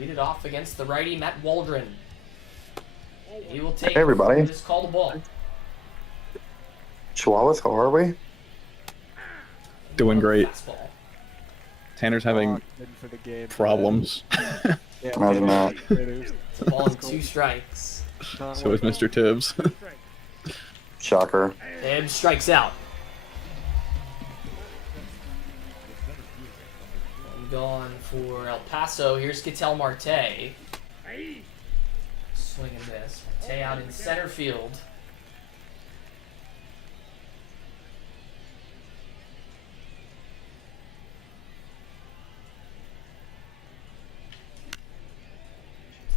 lead it off against the righty, Matt Waldron. He will take Hey, everybody. Just call the ball. Chihuahuas, how are we? Doing great. Fastball. Tanner's having for the game, problems. Yeah, Imagine that. It's a ball and 2 strikes. So is Mr. Tibbs. Shocker. Tibbs strikes out. Gone for El Paso. Here's Ketel Marte. Swinging this. Marte out in center field.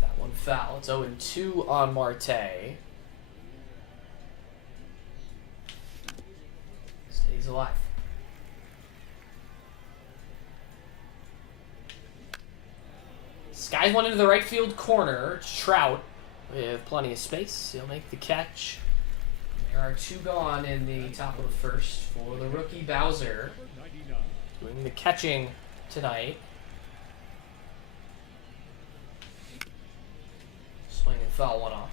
That one foul. It's 0-2 on Marte. Stays alive. Skies one into the right field corner. It's Trout with plenty of space. He'll make the catch. There are 2 gone in the top of the first for the rookie Bowser. Doing the catching tonight. Swing and foul one off.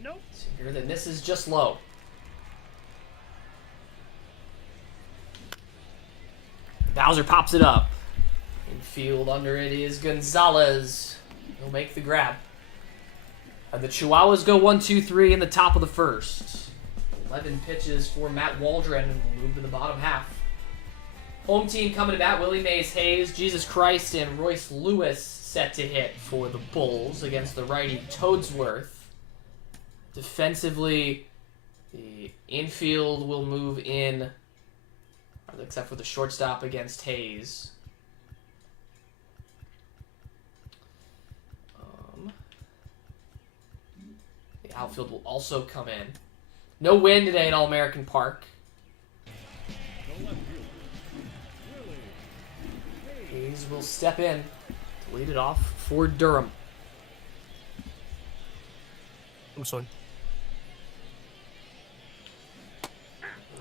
Nope. Singer then this is just low. Bowser pops it up. Infield under it is Gonzalez. He'll make the grab. And the Chihuahuas go 1-2-3 in the top of the first. 11 pitches for Matt Waldron and will move to the bottom half. Home team coming to bat, Willie Mays Hayes, Jesus Christ, and Royce Lewis set to hit for the Bulls against the righty Toadsworth. Defensively, the infield will move in, except for the shortstop against Hayes. The outfield will also come in. No wind today at All-American Park. Hayes will step in to lead it off for Durham. I'm sorry.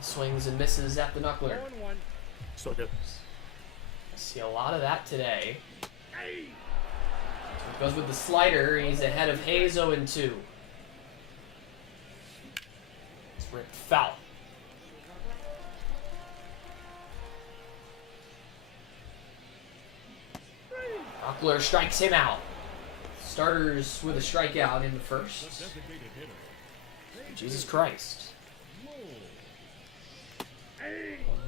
Swings and misses at the knuckler. So good. See a lot of that today. So it goes with the slider. He's ahead of Hayes 0-2. It's ripped foul. Knuckler strikes him out. Starters with a strikeout in the first. Jesus Christ.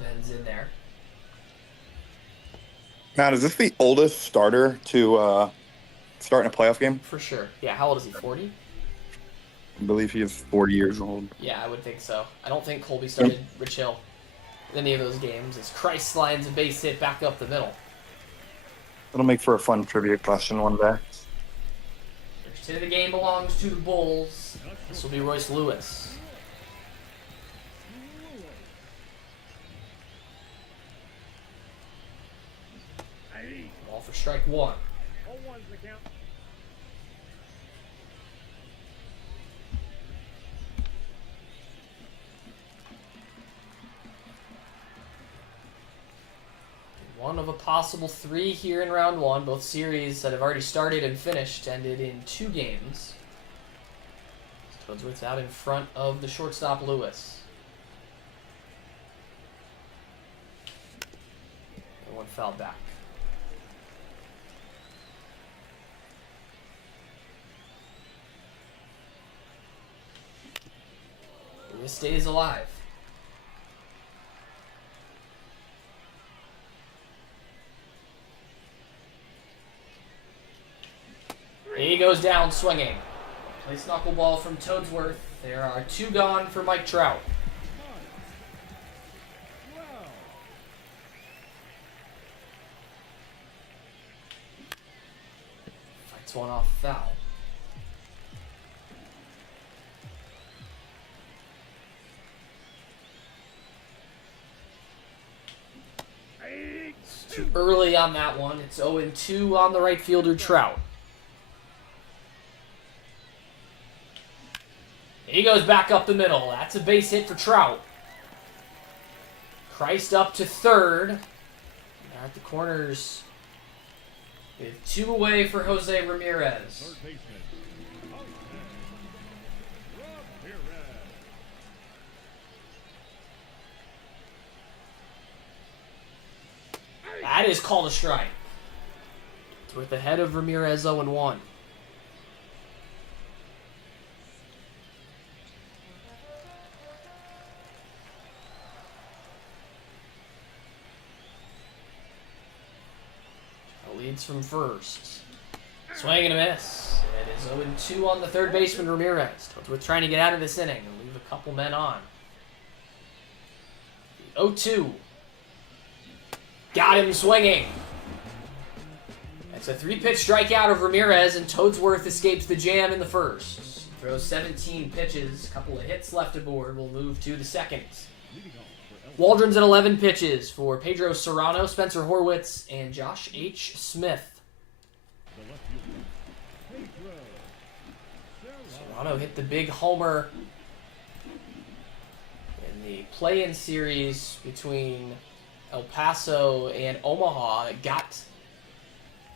Ben's in there. Matt, is this the oldest starter to start in a playoff game? For sure. Yeah, how old is he? 40? I believe he is 40 years old. Yeah, I would think so. I don't think Colby started Rich Hill in any of those games as Christ lines a base hit back up the middle. It'll make for a fun trivia question one day. First hit of the game belongs to the Bulls. This will be Royce Lewis. Ball for strike one. One of a possible 3 here in round 1. Both series that have already started and finished ended in 2 games. Toadsworth's out in front of the shortstop Lewis. And one fouled back. Lewis stays alive. He goes down swinging. Place knuckleball from Toadsworth. There are 2 gone for Mike Trout. Fights one off foul. It's too early on that one. It's 0-2 on the right fielder Trout. He goes back up the middle. That's a base hit for Trout. Christ up to third. at the corners with 2 away for Jose Ramirez. That is called a strike. With ahead of Ramirez 0-1. Leads from first. Swing and a miss. It is 0-2 on the third baseman, Ramirez. We're trying to get out of this inning and leave a couple men on. 0-2. Got him swinging. It's a 3-pitch strikeout of Ramirez, and Toadsworth escapes the jam in the first. Throws 17 pitches, a couple of hits left aboard. We'll move to the second. Waldron's at 11 pitches for Pedro Serrano, Spencer Horwitz, and Josh H. Smith. Serrano hit the big homer in the play-in series between El Paso and Omaha that got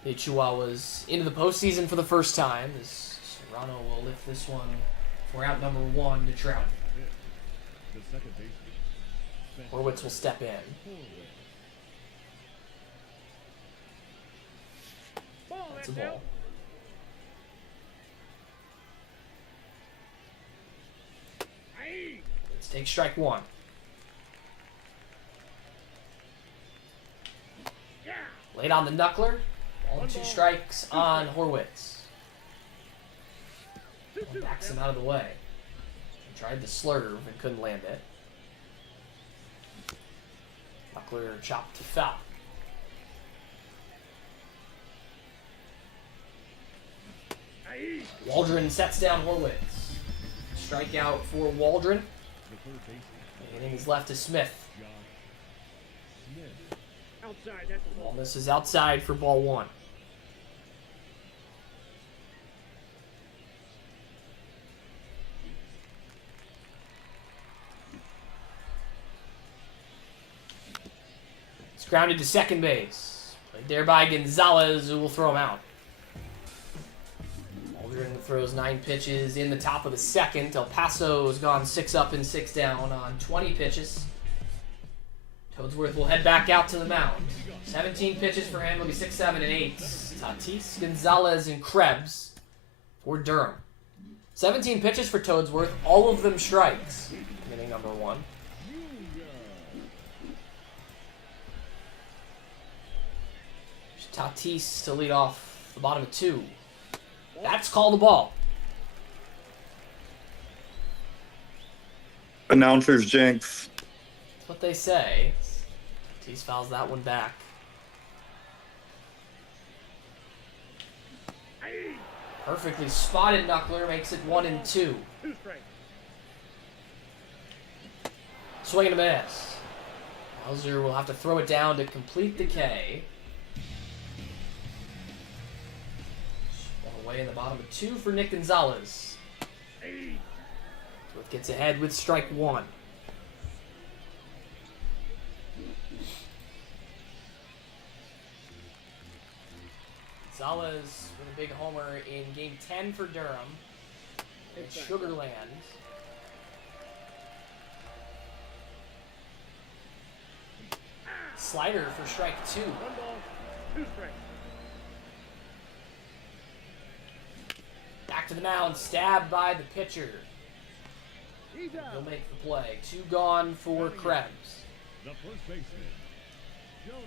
the Chihuahuas into the postseason for the first time. As Serrano will lift this one for out number 1 to Trout. Horwitz will step in. That's a ball. Let's take strike 1. Late on the knuckler. All 2 strikes on Horwitz. Backs him out of the way. He tried the slurve and couldn't land it. Knuckler chopped to foul. Waldron sets down Horwitz. Strikeout for Waldron. The inning is left to Smith. Ball misses outside for ball 1. It's grounded to second base. Played there by Gonzalez, who will throw him out. Waldron throws 9 pitches in the top of the second. El Paso has gone 6 up and 6 down on 20 pitches. Toadsworth will head back out to the mound. 17 pitches for him. It'll be 6, 7, and 8. Tatis, Gonzalez, and Krebs for Durham. 17 pitches for Toadsworth, all of them strikes. Inning number 1. Tatis to lead off the bottom of 2. That's called a ball. Announcer's jinx. That's what they say. Tatis fouls that one back. Perfectly spotted knuckler makes it 1-2. Swing and a miss. Hauser will have to throw it down to complete the K. One away in the bottom of 2 for Nick Gonzalez. Swift gets ahead with strike 1. Gonzalez with a big homer in Game 10 for Durham at Sugar Land. Slider for strike 2. Back to the mound, stabbed by the pitcher. He'll make the play. 2 gone for Krebs. The first baseman, Jonah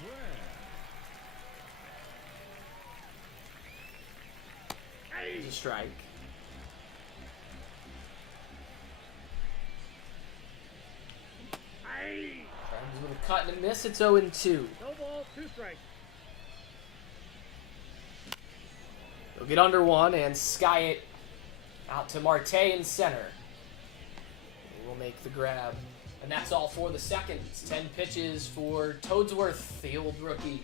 Krebs. There's a strike. Krebs with a cut and a miss. It's 0-2. No ball, 2 strikes. He'll get under 1 and sky it out to Marte in center. He will make the grab. And that's all for the second. 10 pitches for Toadsworth, the old rookie.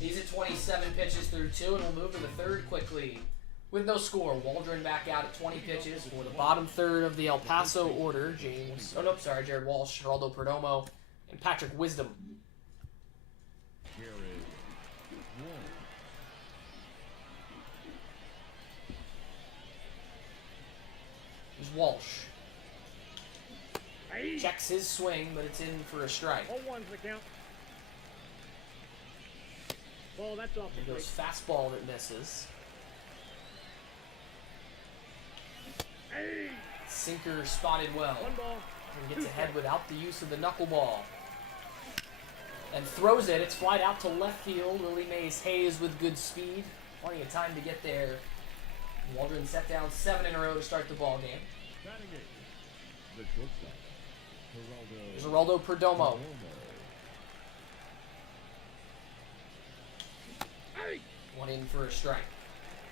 He's at 27 pitches through 2, and we'll move to the third quickly. With no score, Waldron back out at 20 pitches for the bottom third of the El Paso order. Jared Walsh, Geraldo Perdomo, and Patrick Wisdom. Jared. One. There's Walsh. Checks his swing, but it's in for a strike. 0-1's the count. Ball, that's off the There goes plate. fastball that misses. Sinker spotted well. 1 ball. And gets ahead without the use of the knuckleball. And throws it. It's flied out to left field. Lily Mays Hayes with good speed. Plenty of time to get there. Waldron set down 7 in a row to start the ball game. Batting eighth. The shortstop. Geraldo Perdomo. One in for a strike.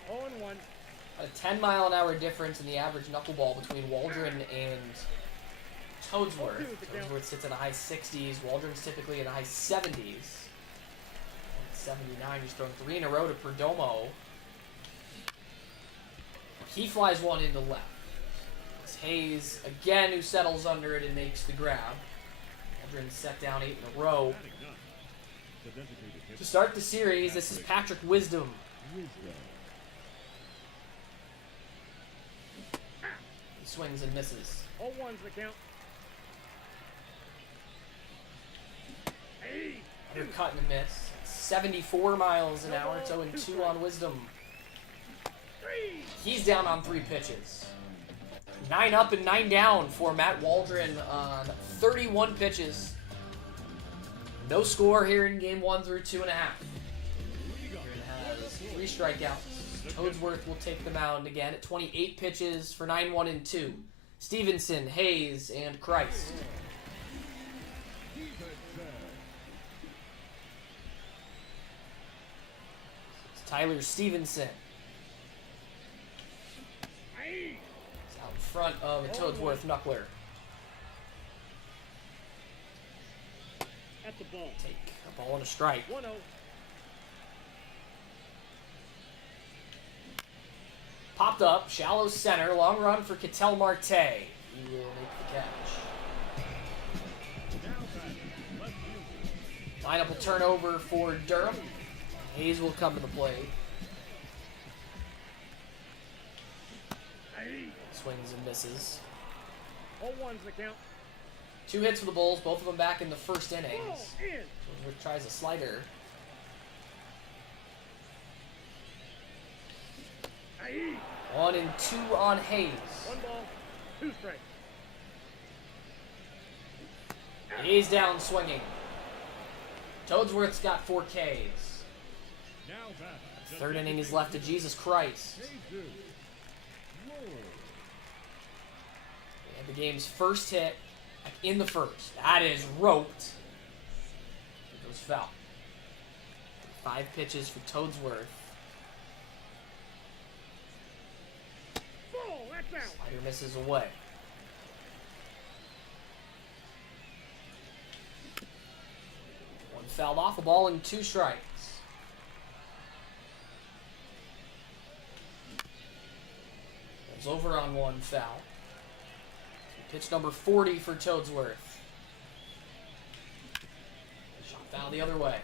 0-1. A 10-mile-an-hour difference in the average knuckleball between Waldron and Toadsworth. Toadsworth sits in the high 60s. Waldron's typically in the high 70s. 79, he's thrown 3 in a row to Perdomo. He flies one into left. It's Hayes again who settles under it and makes the grab. Waldron set down 8 in a row. Batting ninth. The designated hitter. To start the series, this is Patrick Wisdom. Wisdom. He swings and misses. 0-1's the count. Undercut and a miss. 74 miles an hour. It's 0-2 on Wisdom. He's down on 3 pitches. 9 up and 9 down for Matt Waldron on 31 pitches. No score here in game 1 through 2.5. Waldron has 3 strikeouts. Toadsworth will take the mound again at 28 pitches for 9, 1, and 2. Stevenson, Hayes, and Christ. It's Tyler Stevenson. He's out in front of a Toadsworth knuckler. At the ball. Take a ball and a strike. 1-0. Popped up, shallow center, long run for Ketel Marte. He will make the catch. Lineup will turn over for Durham. Hayes will come to the plate. Swings and misses. 0-1's the count. 2 hits for the Bulls, both of them back in the first innings. Ball in. Toadsworth tries a slider. 1 and 2 on Hayes. 1 ball. 2 strikes. Hayes down swinging. Toadsworth's got 4 Ks. Now back. Third inning is left to Jesus Christ. Jesus. Lord. And the game's first hit in the first. That is roped. It goes foul. 5 pitches for Toadsworth. Ball, that's out. Slider misses away. One fouled off, a ball and 2 strikes. Goes over on 1 foul. Pitch number 40 for Toadsworth. Shot foul the other way.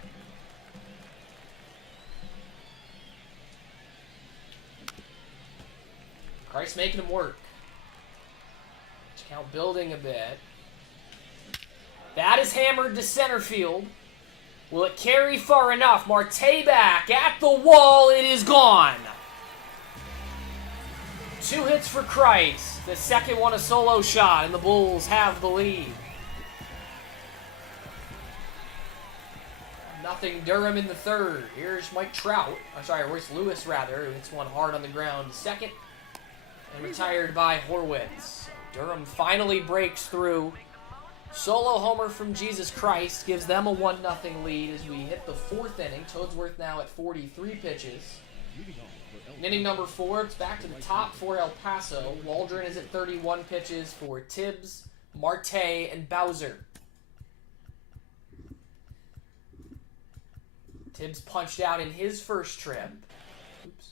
Christ making him work. Pitch count building a bit. That is hammered to center field. Will it carry far enough? Marte back at the wall. It is gone. 2 hits for Christ. The second one a solo shot, and the Bulls have the lead. Nothing Durham in the third. Here's Mike Trout. I'm sorry, Royce Lewis rather. It's one hard on the ground. Second. And retired by Horwitz. Durham finally breaks through. Solo homer from Jesus Christ gives them a 1-0 lead as we hit the 4th inning. Toadsworth now at 43 pitches. In inning number 4, it's back to the top for El Paso. Waldron is at 31 pitches for Tibbs, Marte, and Bowser. Tibbs punched out in his first trip. Oops.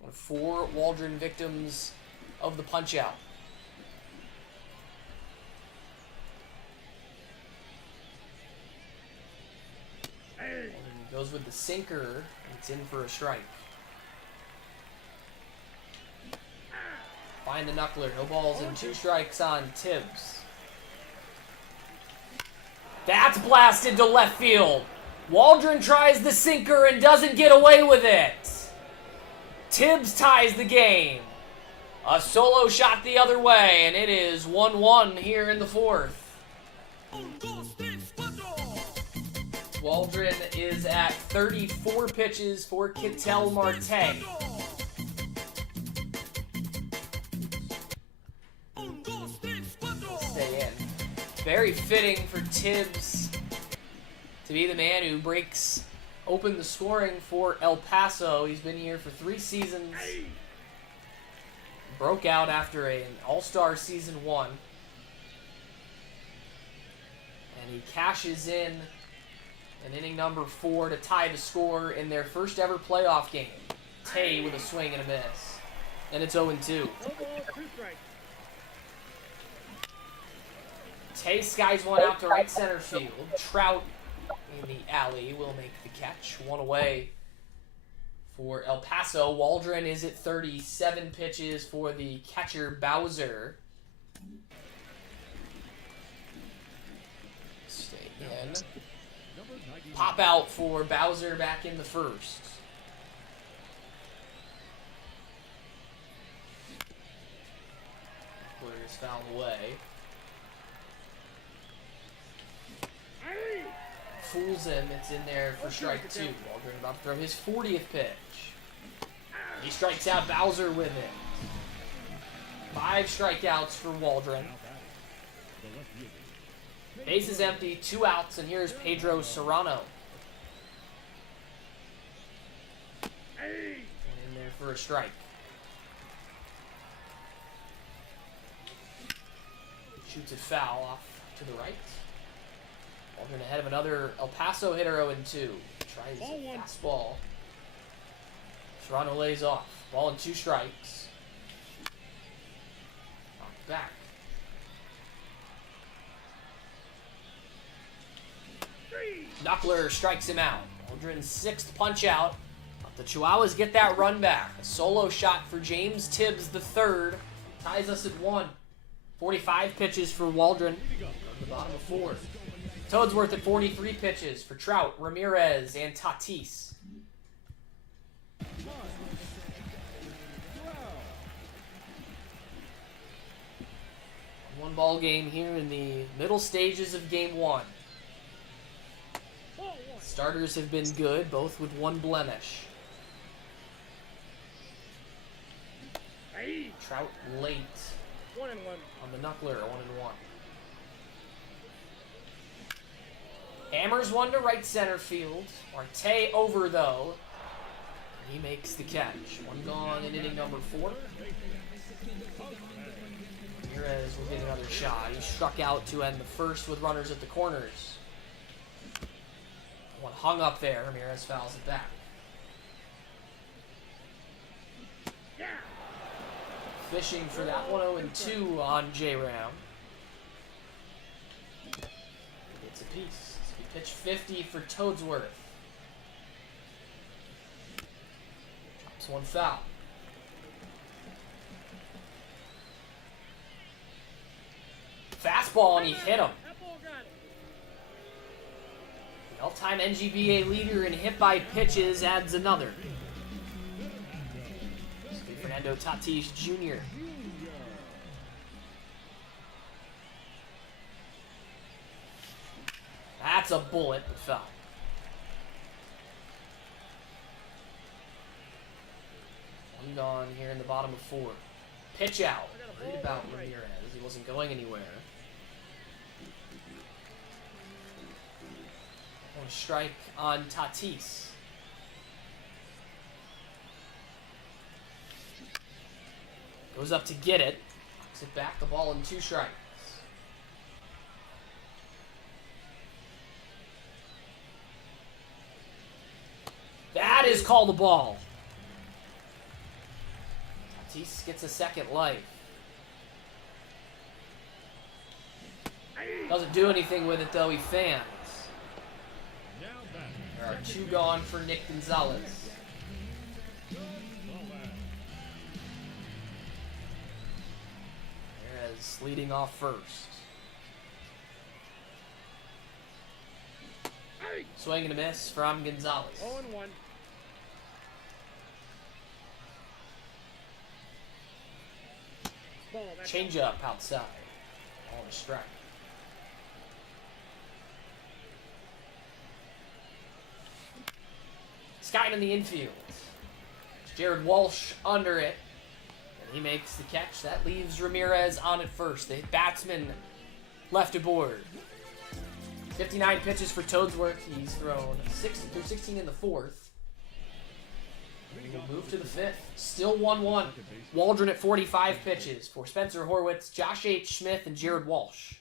One of 4 Waldron victims of the punch-out. Goes with the sinker. It's in for a strike. Find the knuckler. No balls and 2 strikes on Tibbs. That's blasted to left field. Waldron tries the sinker and doesn't get away with it. Tibbs ties the game. A solo shot the other way, and it is 1-1 here in the 4th. Waldron is at 34 pitches for Ketel Marte. Stay in. Very fitting for Tibbs to be the man who breaks open the scoring for El Paso. He's been here for 3 seasons. Broke out after an All-Star Season 1. And he cashes in inning number 4 to tie the score in their first ever playoff game. Tay with a swing and a miss. And it's 0-2. No ball, 2 strikes. Tay skies one out to right center field. Trout in the alley will make the catch. 1 away for El Paso. Waldron is at 37 pitches for the catcher Bowser. Stay in. Pop out for Bowser back in the 1st. Players fouled away. Fools him. It's in there for strike 2. Waldron about to throw his 40th pitch. He strikes out Bowser with it. 5 strikeouts for Waldron. Base is empty, 2 outs, and here's Pedro Serrano. And in there for a strike. Shoots it foul off to the right. Waldron ahead of another El Paso hitter 0-2. Tries a fastball. Serrano lays off. Ball and 2 strikes. Knocked back. Knuckler strikes him out. Waldron's 6th punch out. But the Chihuahuas get that run back. A solo shot for James Tibbs III. Ties us at 1. 45 pitches for Waldron. On the bottom of 4. Toadsworth at 43 pitches for Trout, Ramirez, and Tatis. One ball game here in the middle stages of Game 1. Starters have been good, both with 1 blemish. Trout late 1-1. on the knuckler, 1-1. Hammers one to right center field. Marte over, though. He makes the catch. 1 gone in inning number 4. Ramirez will get another shot. He struck out to end the 1st with runners at the corners. One hung up there. Ramirez fouls it back. Fishing for that 1-0-2 on J-Ram. Gets a piece. He pitched 50 for Toadsworth. Drops 1 foul. Fastball and he hit him. That ball got it. The all-time NGBA leader in hit by pitches adds another. Fernando Tatis Jr. That's a bullet, but foul. One gone here in the bottom of 4. Pitch out. Worried about Ramirez. He wasn't going anywhere. One strike on Tatis. Goes up to get it. Knocks it back. The ball in 2 strikes. That is called a ball. Tatis gets a 2nd life. Doesn't do anything with it, though. He fans. There are 2 gone for Nick Gonzalez. Perez leading off first. Swing and a miss from Gonzalez. 0-1. Ball, that's Change up outside. On a strike. Sky in the infield. Jared Walsh under it. And he makes the catch. That leaves Ramirez on at first. The batsman left aboard. 59 pitches for Toadsworth. He's thrown 16 in the 4th. We'll move to the 5th. Still 1-1. Waldron at 45 pitches for Spencer Horwitz, Josh H. Smith, and Jared Walsh.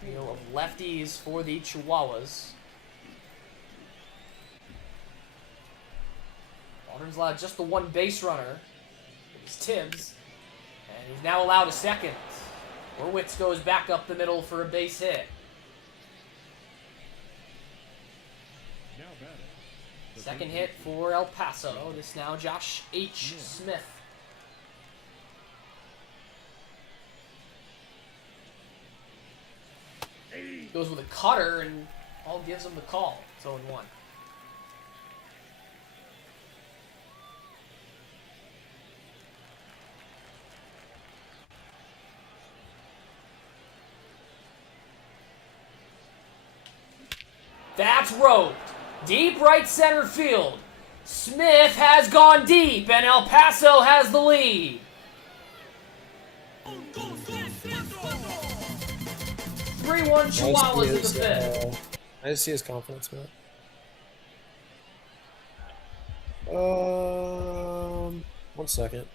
Trio of lefties for the Chihuahuas. Waldron's allowed just the 1 base runner. It's Tibbs. And he's now allowed a second. Horwitz goes back up the middle for a base hit. Second hit for El Paso. This now Josh H. Smith. Goes with a cutter and Paul gives him the call. It's 0-1. That's roped. Deep right center field. Smith has gone deep, and El Paso has the lead. 3-1 Chihuahuas in the 5th. I just see his confidence, man. One second.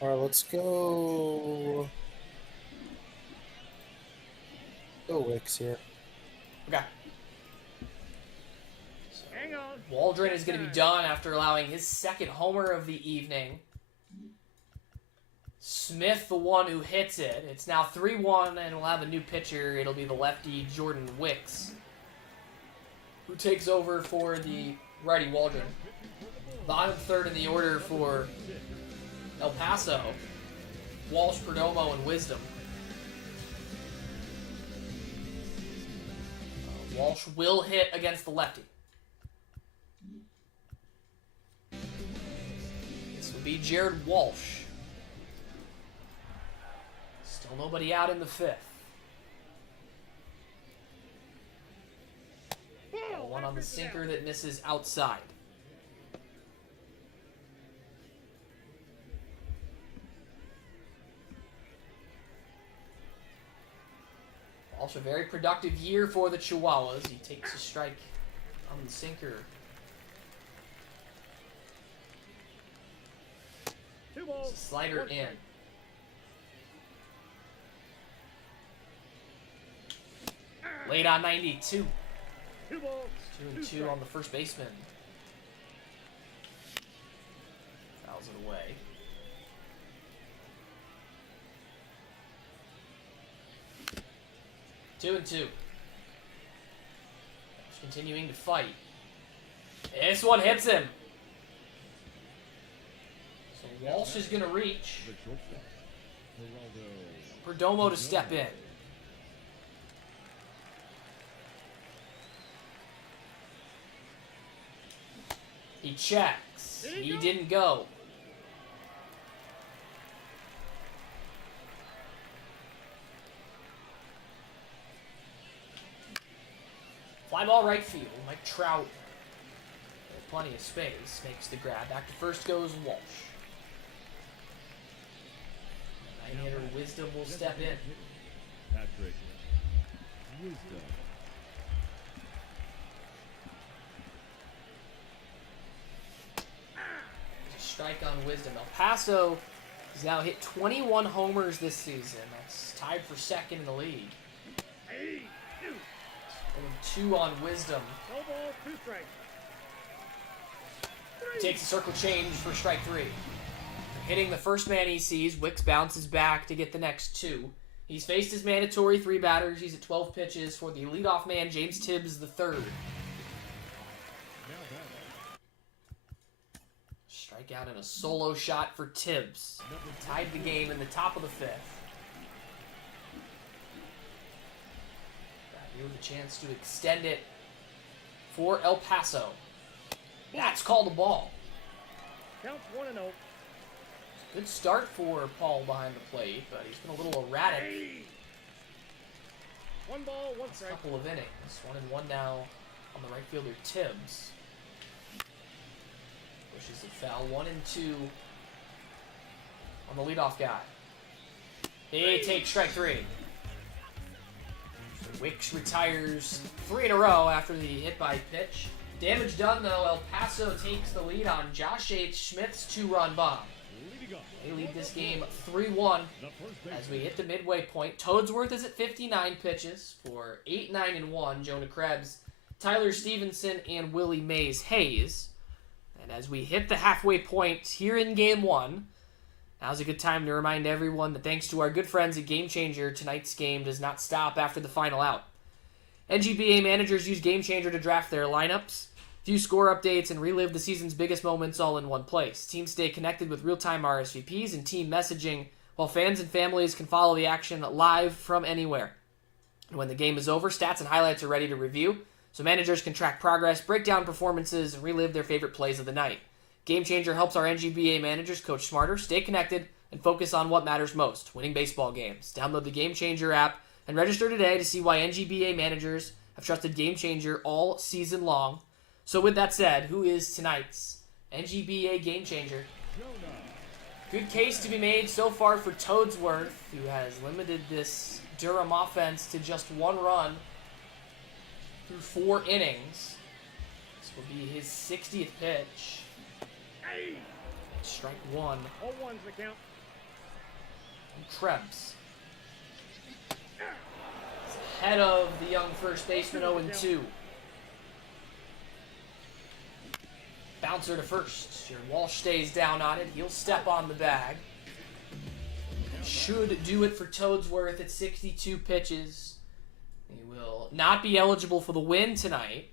All right, let's go. Go Wicks here. Okay. hang on. Waldron is going to be done after allowing his 2nd homer of the evening. Smith, the one who hits it. It's now 3-1, and we'll have a new pitcher. It'll be the lefty Jordan Wicks, who takes over for the righty Waldron. Bottom 3rd in the order for El Paso, Walsh, Perdomo, and Wisdom. Walsh will hit against the lefty. This will be Jared Walsh. Still nobody out in the 5th. One on the sinker that misses outside. Also, a very productive year for the Chihuahuas. He takes a strike on the sinker. 2 balls. Slider 1 in. strike. Late on 92. 2 balls. 2-2 on the first baseman. Fouls it away. Two and 2. Continuing to fight. This one hits him. So Walsh is going to reach. Perdomo to step in. He checks. He didn't go. Fly ball right field. Mike Trout, with plenty of space, makes the grab. Back to first goes Walsh. Right-hander Wisdom will step in. Patrick Wisdom. There's a strike on Wisdom. El Paso has now hit 21 homers this season. That's tied for 2nd in the league. And 2 on Wisdom. No ball, 2 strikes. Takes a circle change for strike 3. Hitting the first man he sees, Wicks bounces back to get the next 2. He's faced his mandatory 3 batters. He's at 12 pitches for the leadoff man, James Tibbs III. Strikeout and a solo shot for Tibbs. Tied the game in the top of the 5th. Got here with a chance to extend it for El Paso. That's called a ball. Counts 1-0. Good start for Paul behind the plate, but he's been a little erratic. 1 ball, 1 A strike. couple of innings. 1-1 now on the right fielder Tibbs. Pushes it foul. 1-2 on the leadoff guy. He takes strike 3. So Wicks retires 3 in a row after the hit by pitch. Damage done though. El Paso takes the lead on Josh H. Smith's 2-run bomb. They lead this game 3-1 as we hit the midway point. Toadsworth is at 59 pitches for 8-9-1. Jonah Krebs, Tyler Stevenson, and Willie Mays Hayes. And as we hit the halfway point here in Game 1, now's a good time to remind everyone that thanks to our good friends at Game Changer, tonight's game does not stop after the final out. NGBA managers use Game Changer to draft their lineups, view score updates, and relive the season's biggest moments all in one place. Teams stay connected with real-time RSVPs and team messaging, while fans and families can follow the action live from anywhere. And when the game is over, stats and highlights are ready to review, so managers can track progress, break down performances, and relive their favorite plays of the night. Game Changer helps our NGBA managers coach smarter, stay connected, and focus on what matters most, winning baseball games. Download the Game Changer app and register today to see why NGBA managers have trusted Game Changer all season long. So with that said, who is tonight's NGBA Game Changer? Good case to be made so far for Toadsworth, who has limited this Durham offense to just 1 run through 4 innings. This will be his 60th pitch. Strike 1. 0-1's the count. And Krebs. He's ahead of the young first baseman 0-2. Bouncer to first. Your Walsh stays down on it. He'll step on the bag. Should do it for Toadsworth at 62 pitches. He will not be eligible for the win tonight.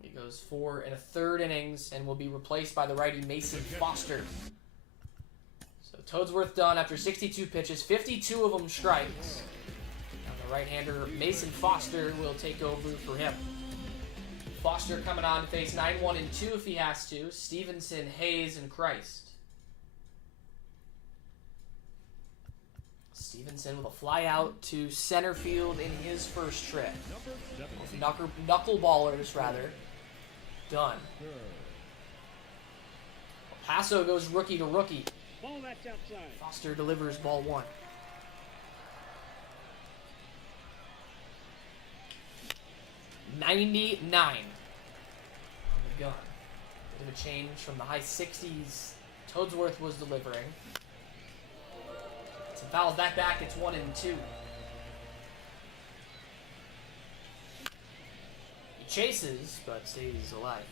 He goes 4 1/3 innings and will be replaced by the righty Mason Foster. So Toadsworth done after 62 pitches, 52 of them strikes. Now the right-hander Mason Foster will take over for him. Foster coming on to face 9-1 and 2 if he has to. Stevenson, Hayes, and Christ. Stevenson with a fly out to center field in his first trip. Knuckleballers, rather. Done. Paso goes rookie to rookie. Ball that's outside. Foster delivers ball 1. $99 on the gun. Bit of a change from the high 60s Toadsworth was delivering. So fouls that back, it's 1-2. He chases, but stays alive.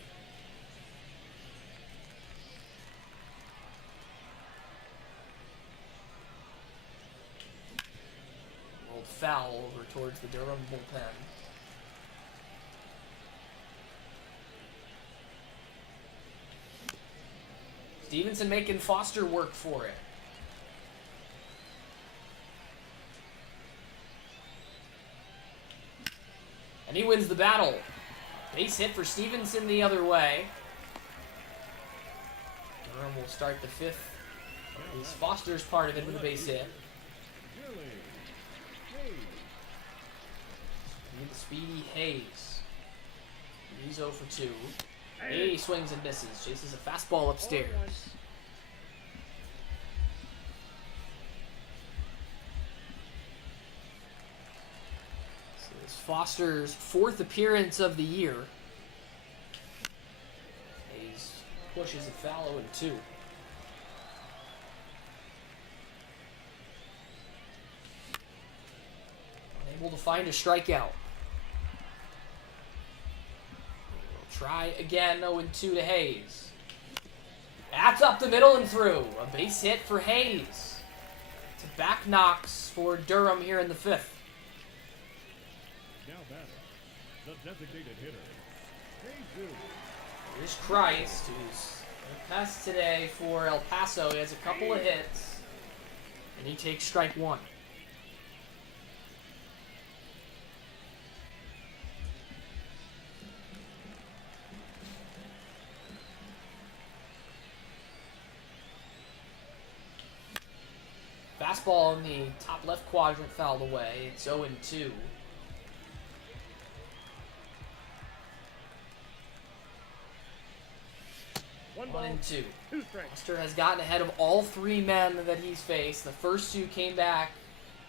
Rolled foul over towards the Durham bullpen. Stevenson making Foster work for it. And he wins the battle. Base hit for Stevenson the other way. Durham will start the 5th. This Foster's part of it with a base hit. Need the speedy Hayes. He's 0 for 2. He swings and misses. Chases a fastball upstairs. So this is Foster's 4th appearance of the year. Hayes pushes a foul 0-2. Unable to find a strikeout. Try again, 0-2 to Hayes. That's up the middle and through. A base hit for Hayes. It's a back knocks for Durham here in the 5th. Now batting, the designated hitter, Jesus. Here's Christ, who's a pest today for El Paso. He has a couple of hits, and he takes strike 1. Fastball in the top left quadrant fouled away. It's 0-2. One 1 ball, and 2. 2 strikes. Foster has gotten ahead of all 3 men that he's faced. The first 2 came back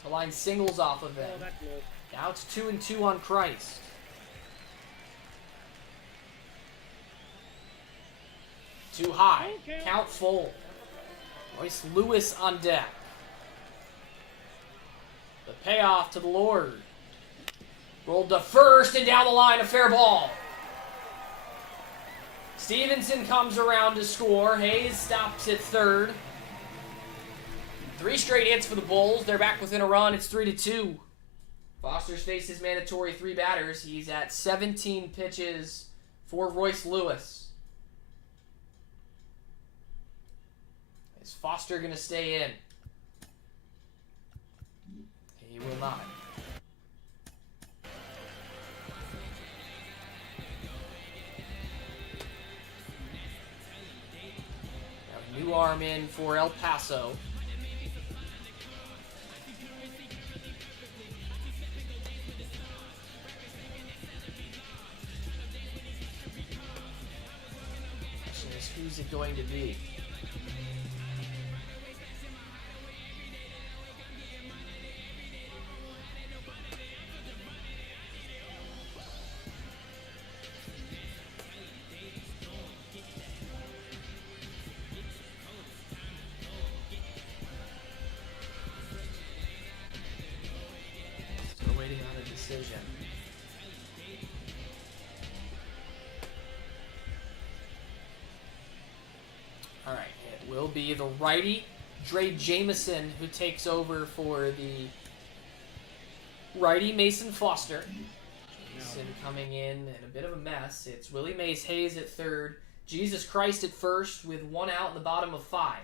to line singles off of Oh, him. that's low. Now it's 2-2 on Christ. Too high. Okay. Count full. Royce Lewis on deck. The payoff to the Lord. Rolled to first and down the line, a fair ball. Stevenson comes around to score. Hayes stops at third. 3 straight hits for the Bulls. They're back within a run. It's 3-2. Foster's faced his mandatory 3 batters. He's at 17 pitches for Royce Lewis. Is Foster going to stay in? He will not. Now, new arm in for El Paso. Question is, who's it going to be? Still waiting on a decision. Alright, it will be the righty, Dre Jameson, who takes over for the righty, Mason Foster. Jameson coming in a bit of a mess. It's Willie Mays Hayes at third, Jesus Christ at first with 1 out in the bottom of 5.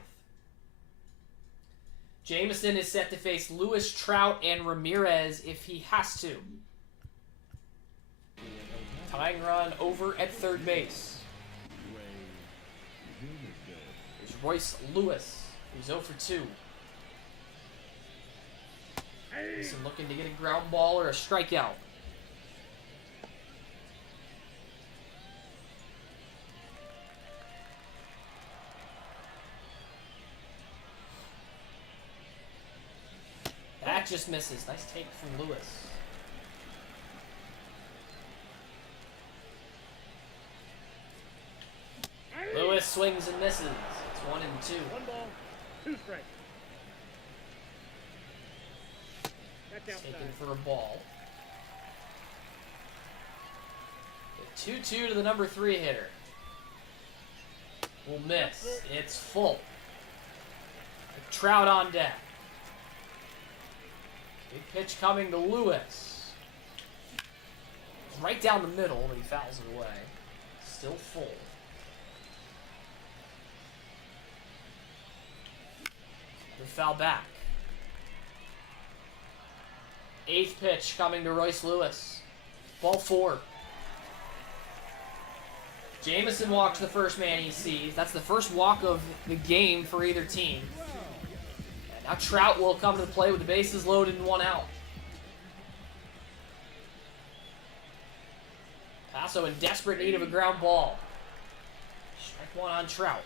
Jameson is set to face Lewis, Trout, and Ramirez if he has to. Tying run over at third base. There's Royce Lewis, who's 0 for 2. Jameson looking to get a ground ball or a strikeout. That just misses. Nice take from Lewis. Lewis swings and misses. It's 1 and 2. 1 ball, 2 strikes. That's outside. Taken for a ball. 2-2 to the number 3 hitter. Will miss. It's full. Trout on deck. Big pitch coming to Lewis. It's right down the middle, but he fouls it away. Still full. The foul back. 8th pitch coming to Royce Lewis. Ball 4. Jameson walks the first man he sees. That's the first walk of the game for either team. And now Trout will come to the plate with the bases loaded and 1 out. Paso in desperate need of a ground ball. Strike 1 on Trout.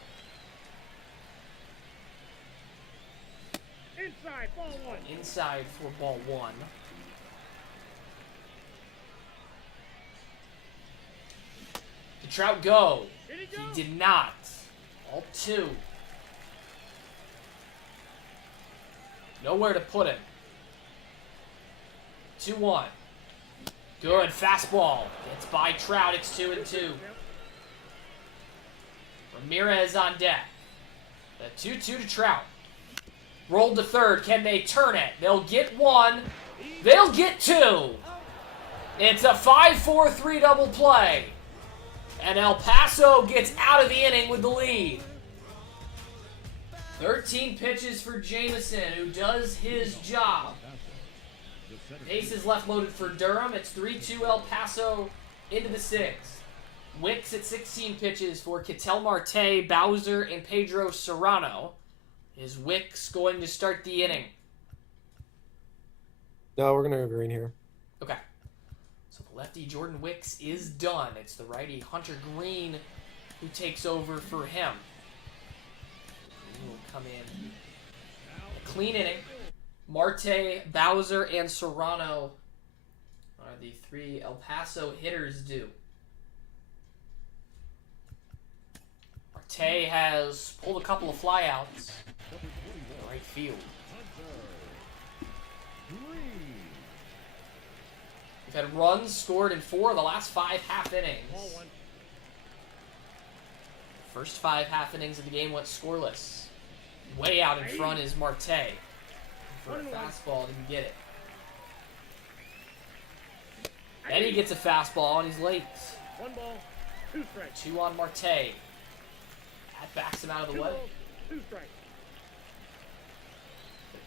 Inside, ball 1. Inside for ball 1. Did Trout go? Did he go? He did not. Ball 2. Nowhere to put him. 2-1. Good fastball. It's by Trout. It's 2 and 2. Ramirez on deck. A 2-2 to Trout. Rolled to third. Can they turn it? They'll get one. They'll get two. It's a 5-4-3 double play. And El Paso gets out of the inning with the lead. 13 pitches for Jameson, who does his job. Bases left loaded for Durham. It's 3-2 El Paso into the sixth. Wicks at 16 pitches for Ketel Marte, Bowser, and Pedro Serrano. Is Wicks going to start the inning? No, we're gonna go green here. Okay. So the lefty Jordan Wicks is done. It's the righty Hunter Green who takes over for him. Green will come in. A clean inning. Marte, Bowser, and Serrano are the three El Paso hitters due. Marte has pulled a couple of flyouts in right field. We've had runs scored in 4 of the last 5 half innings. First 5 half innings of the game went scoreless. Way out in front is Marte. For a fastball, didn't get it. Then he gets a fastball and he's late. 1 ball, 2 strikes. 2 on Marte. That backs him out of the 2 way. balls, 2 strikes.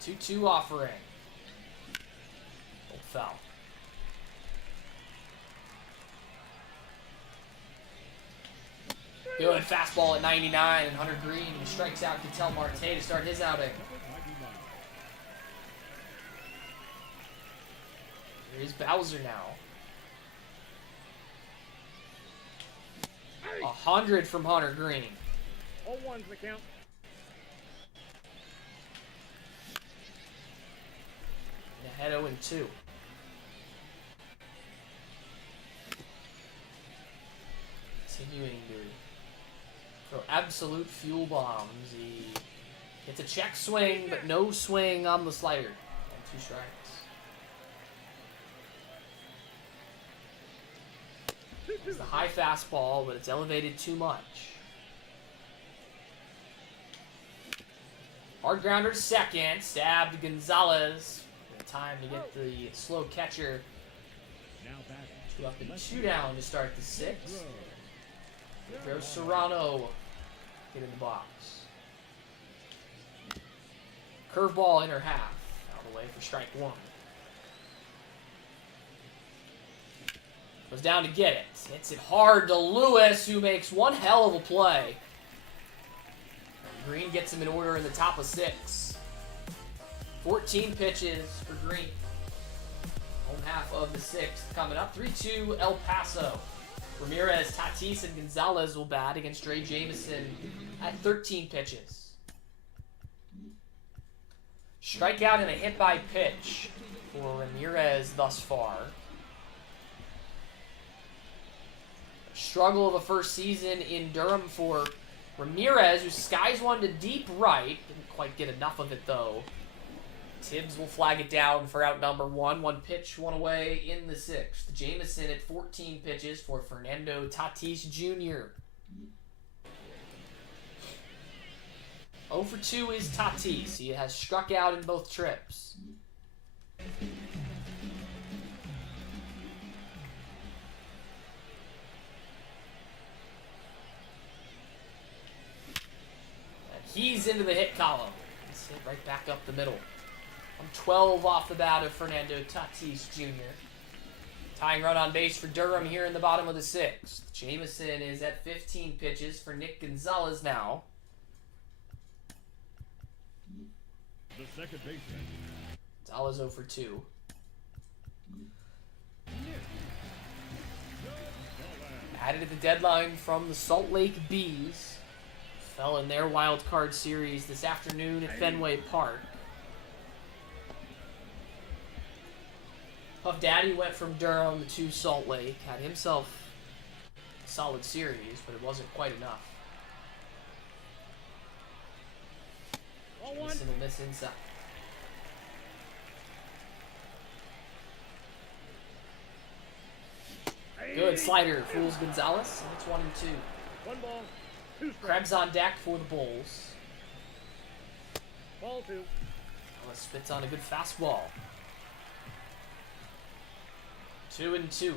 2-2 offering. Old foul. Good fastball at 99, and Hunter Green strikes out Ketel Marte to start his outing. Here's Bowser now. 100 from Hunter Green. All ones the count. Ahead 0-2. Continuing to throw absolute fuel bombs. He gets a check swing, but no swing on the slider. And 2 strikes. It's the high fastball, but it's elevated too much. Hard grounder to second. Stabbed Gonzalez. Time to get the slow catcher 2 up and 2 down to start the 6th. Pedro Serrano get in the box. Curveball inner half. Out of the way for strike 1. Goes down to get it. Hits it hard to Lewis, who makes one hell of a play. Green gets him in order in the top of 6. 14 pitches for Green. Home half of the 6th coming up. 3-2 El Paso. Ramirez, Tatis, and Gonzalez will bat against Dre Jameson at 13 pitches. Strikeout and a hit by pitch for Ramirez thus far. Struggle of a first season in Durham for Ramirez, who skies one to deep right. Didn't quite get enough of it, though. Tibbs will flag it down for out number 1. 1 pitch, 1 away in the 6th. Jameson at 14 pitches for Fernando Tatis Jr. 0 for 2 is Tatis. He has struck out in both trips. He's into the hit column. He's hit right back up the middle. 12 off the bat of Fernando Tatis Jr. Tying run on base for Durham here in the bottom of the 6th. Jameson is at 15 pitches for Nick Gonzalez now. The second baseman. Gonzalez 0 for 2. Added at the deadline from the Salt Lake Bees. Fell in their wild card series this afternoon at Fenway Park. Puff Daddy went from Durham to Salt Lake. Had himself a solid series, but it wasn't quite enough. Jameson will miss inside. Good slider fools Gonzalez. And it's 1-2. 1 ball, 2 strikes. Krebs on deck for the Bulls. Ball 2. Ellis spits on a good fastball. 2-2.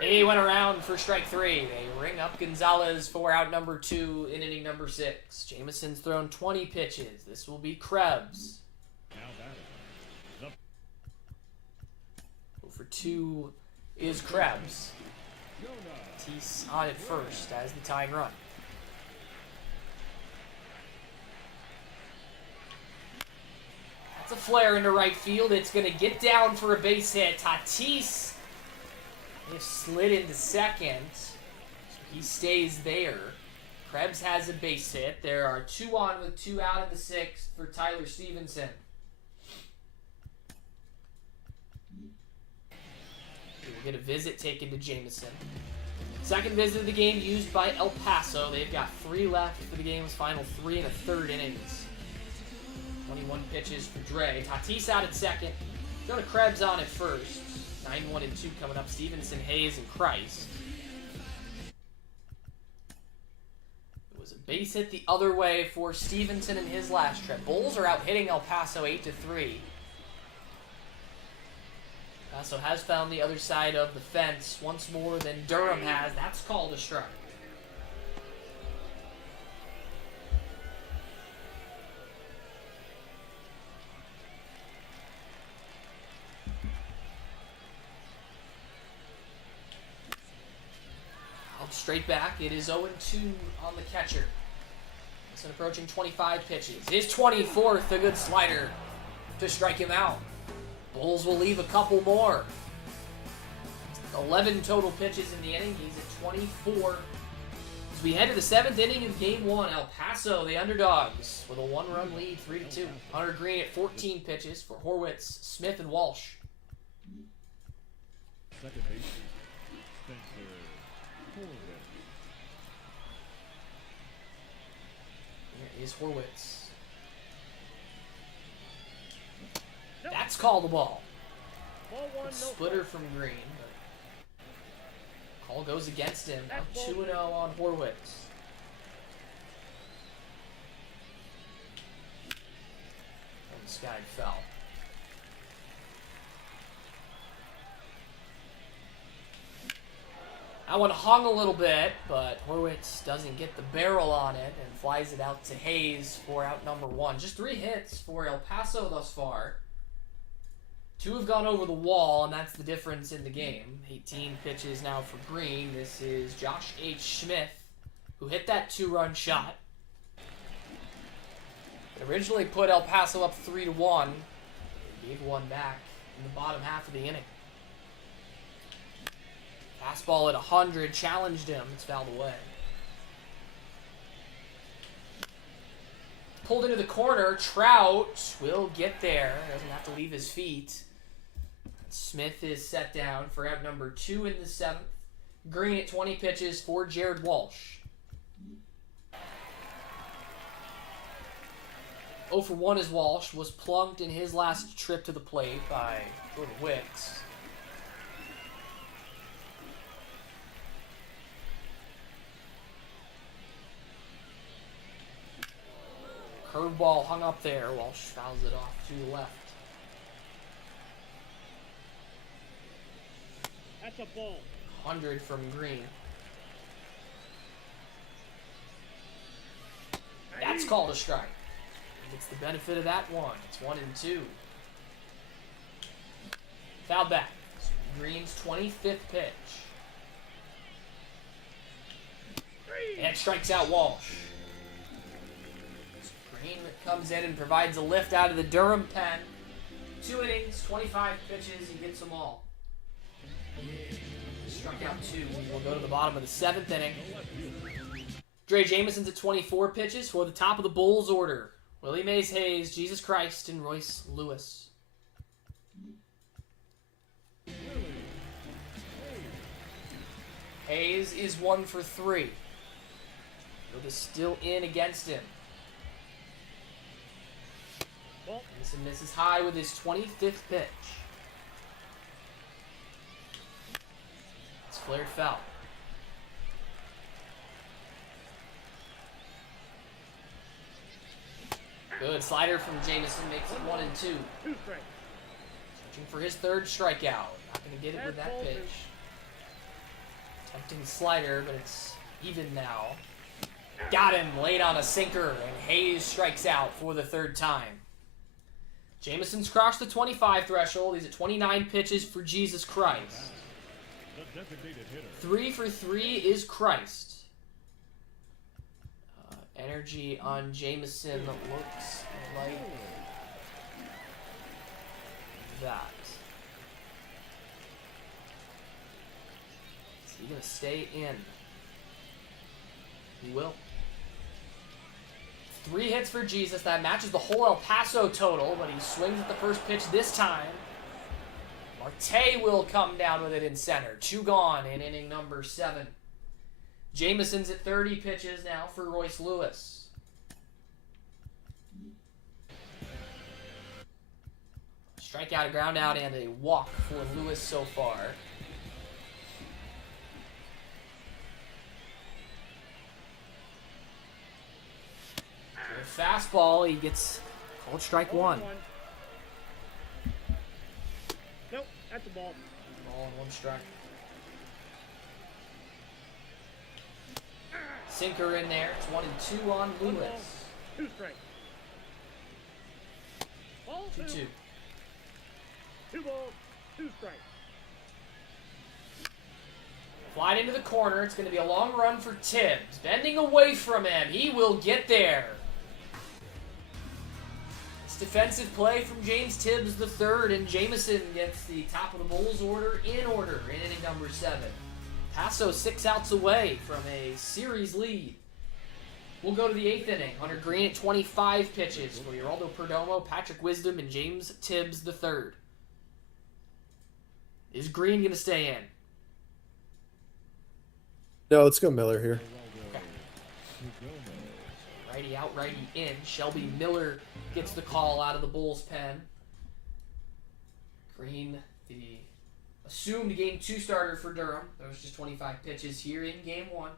He went around for strike 3. They ring up Gonzalez for out number 2 in inning number 6. Jameson's thrown 20 pitches. This will be Krebs. Now batting. The 0 for 2 is Krebs. Jonah. He's on at first as the tying run. That's a flare into right field. It's going to get down for a base hit. Tatis is slid into second. So he stays there. Krebs has a base hit. There are 2 on with 2 out in the 6th for Tyler Stevenson. We'll get a visit taken to Jameson. Second visit of the game used by El Paso. They've got 3 left for the game's final 3 1/3 innings. 21 pitches for Dre. Tatis out at second. Go to Krebs on at first. 9-1 and 2 coming up. Stevenson, Hayes, and Christ. It was a base hit the other way for Stevenson in his last trip. Bulls are out hitting El Paso 8-3. Paso has found the other side of the fence once more than Durham has. That's called a strike. Straight back. It is 0-2 on the catcher. It's approaching 25 pitches. His 24th, a good slider to strike him out. Bulls will leave a couple more. 11 total pitches in the inning. He's at 24. As we head to the 7th inning of Game 1, El Paso, the underdogs, with a 1-run lead, 3-2. Hunter Green at 14 pitches for Horwitz, Smith, and Walsh. Second base. Spencer Horwitz. Here is Horwitz. That's called the ball. Ball 1, no Splitter from Green. Call goes against him. Now 2-0 on Horwitz. And Sky fell. That one hung a little bit, but Horwitz doesn't get the barrel on it and flies it out to Hayes for out number 1. Just 3 hits for El Paso thus far. 2 have gone over the wall, and that's the difference in the game. 18 pitches now for Green. This is Josh H. Smith, who hit that 2-run shot. It originally put El Paso up 3-1. They gave one back in the bottom half of the inning. Fastball at 100, challenged him. It's fouled away. Pulled into the corner. Trout will get there. Doesn't have to leave his feet. Smith is set down for out number 2 in the 7th. Green at 20 pitches for Jared Walsh. 0 for 1 is Walsh. Was plunked in his last trip to the plate by Jordan Wicks. Curveball hung up there. Walsh fouls it off to the left. That's a ball. 100 from Green. That's called a strike. He gets the benefit of that one. It's 1-2. Foul back. Green's 25th pitch. And strikes out Walsh. Green comes in and provides a lift out of the Durham pen. 2 innings, 25 pitches, he gets them all. Struck out 2. We'll go to the bottom of the 7th inning. Dre Jameson's at 24 pitches for the top of the Bulls order. Willie Mays Hayes, Jesus Christ, and Royce Lewis. Hayes is 1 for 3. It is still in against him. Mason misses high with his 25th pitch. It's flared foul. Good slider from Jameson makes it 1 and 2. 2 strike. Searching for his third strikeout. Not going to get it with that pitch. Tempting slider, but it's even now. Got him late on a sinker, and Hayes strikes out for the third time. Jameson's crossed the 25 threshold. He's at 29 pitches for Jesus Christ. The designated hitter. 3 for 3 is Christ. Energy on Jameson looks like that. Is he going to stay in? He will. 3 hits for Jesus. That matches the whole El Paso total, but he swings at the first pitch this time. Marte will come down with it in center. 2 gone in inning number 7. Jameson's at 30 pitches now for Royce Lewis. Strikeout, a ground out, and a walk for Lewis so far. With a fastball, he gets called strike 1. Nope, that's a ball. Ball and 1 strike. Sinker in there. It's 1 and 2 on 1 ball, Lewis. 2 strike. Ball 2. 2-2. 2 balls, 2 strike. Flied into the corner. It's going to be a long run for Tibbs. Bending away from him. He will get there. It's defensive play from James Tibbs III, and Jameson gets the top of the Bulls order in inning number 7. Paso 6 outs away from a series lead. We'll go to the 8th inning. Hunter Green at 25 pitches for Geraldo Perdomo, Patrick Wisdom, and James Tibbs III. Is Green going to stay in? No, let's go Miller here. Okay. Righty out, righty in. Shelby Miller gets the call out of the Bulls' pen. Green, the assumed Game 2 starter for Durham. There was just 25 pitches here in Game 1.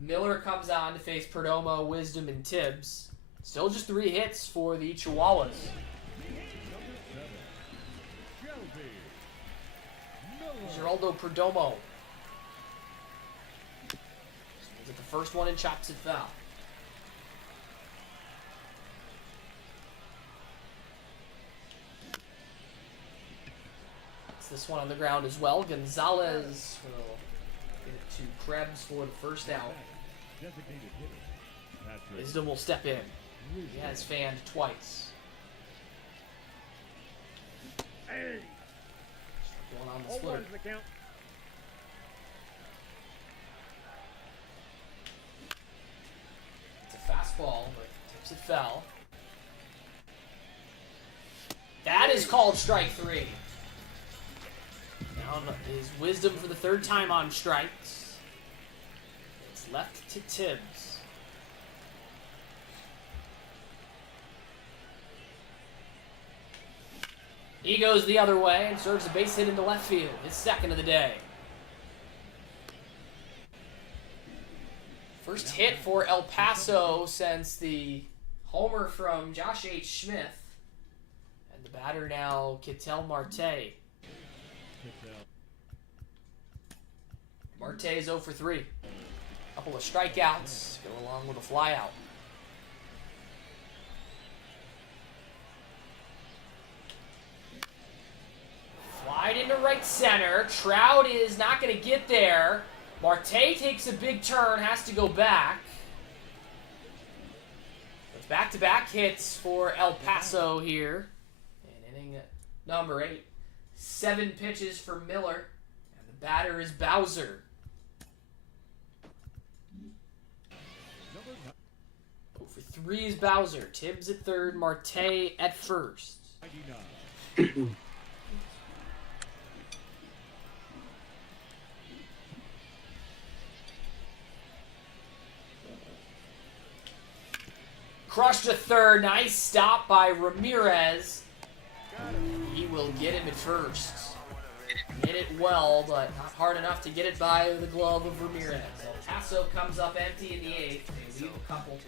Miller comes on to face Perdomo, Wisdom, and Tibbs. Still just 3 hits for the Chihuahuas. Geraldo Perdomo. Swings at the first one and chops it foul. This one on the ground as well. Gonzalez will get it to Krebs for the first out. Designated hitter. Patrick. Wisdom will step in. He has fanned twice. Hey, One on the all splitter. 1's the count. It's a fastball, but tips it foul. That is called strike 3. Now is Wisdom for the 3rd time on strikes. It's left to Tibbs. He goes the other way and serves a base hit into left field. His 2nd of the day. First hit for El Paso since the homer from Josh H. Smith. And the batter now, Ketel Marte. Marte is 0 for 3. Couple of strikeouts go along with a flyout. Flied into right center. Trout is not going to get there. Marte takes a big turn, has to go back. It's back-to-back hits for El Paso here. And inning number 8. 7 pitches for Miller. And the batter is Bowser. 0 for 3 is Bowser. Tibbs at 3rd, Marte at 1st. 99. Crushed to 3rd. Nice stop by Ramirez. He will get him at 1st. Hit it well, but not hard enough to get it by the glove of Ramirez. El Paso comes up empty in the 8th. They leave a couple.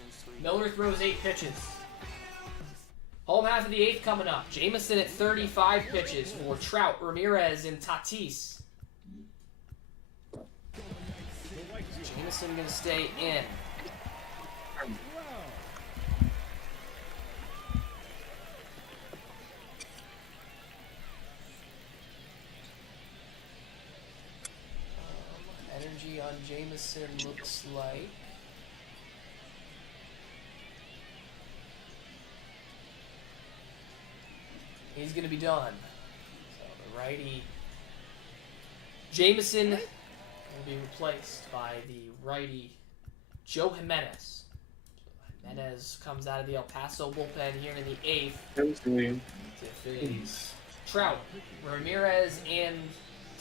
Miller throws 8 pitches. Home half of the eighth coming up. Jameson at 35 pitches for Trout, Ramirez, and Tatis. Jameson going to stay in. Energy on Jameson looks like he's going to be done. So the righty Jameson will be replaced by the righty Joe Jimenez. Jimenez comes out of the El Paso bullpen here in the eighth to face Trout, Ramirez, and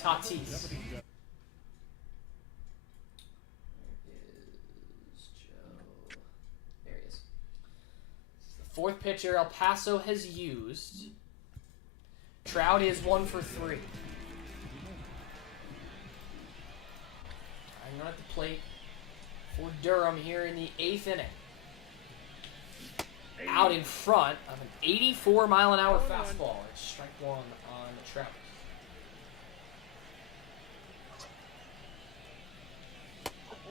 Tatis. Is Joe? There he is. The fourth pitcher El Paso has used. Trout is 1 for 3. Tying at the plate for Durham here in the eighth inning. Out in front of an 84-mile-an-hour fastball. It's strike one on Trout.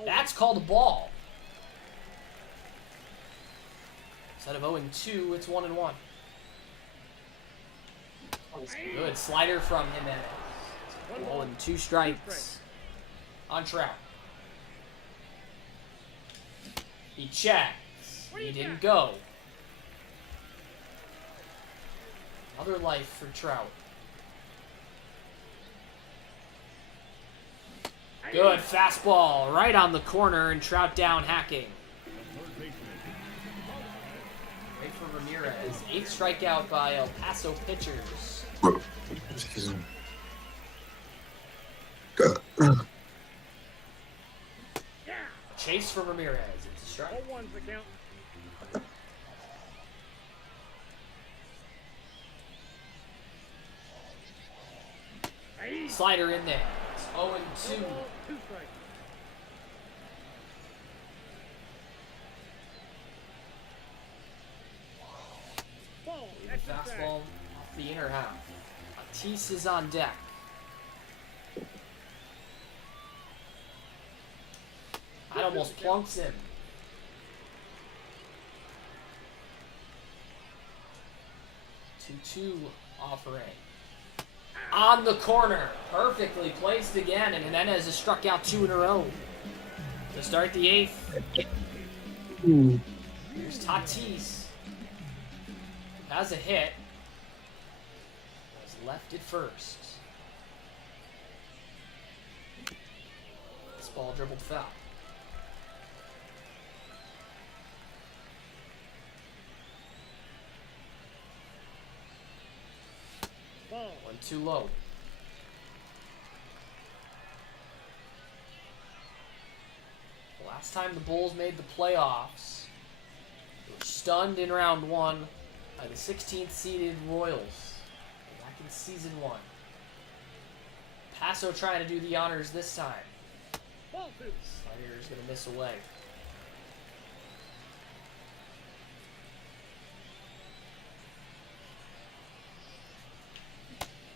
That's called a ball. Instead of 0-2, it's 1-1. Good slider from Jimenez. 0-2 strikes on Trout. He checks. He didn't go. Another life for Trout. Good fastball right on the corner, and Trout down hacking. Great for Ramirez. 8th strikeout by El Paso pitchers. Excuse me. Chase for Ramirez. It's a strike. 0-1's the count. Slider in there. It's 0-2. 2 strikes. Ball. Extra tag. Fastball off the inner half. Tatis is on deck. That almost plunks him. 2-2 offering. On the corner. Perfectly placed again, and Jimenez has struck out 2 in a row. To start the eighth. Here's Tatis. Who has a hit. Has left it first. This ball dribbled foul. Ball. 1-2 low. Last time the Bulls made the playoffs, they were stunned in round 1 by the 16th seeded Royals back in season 1. Paso trying to do the honors this time. Ball 2. Slider is going to miss away.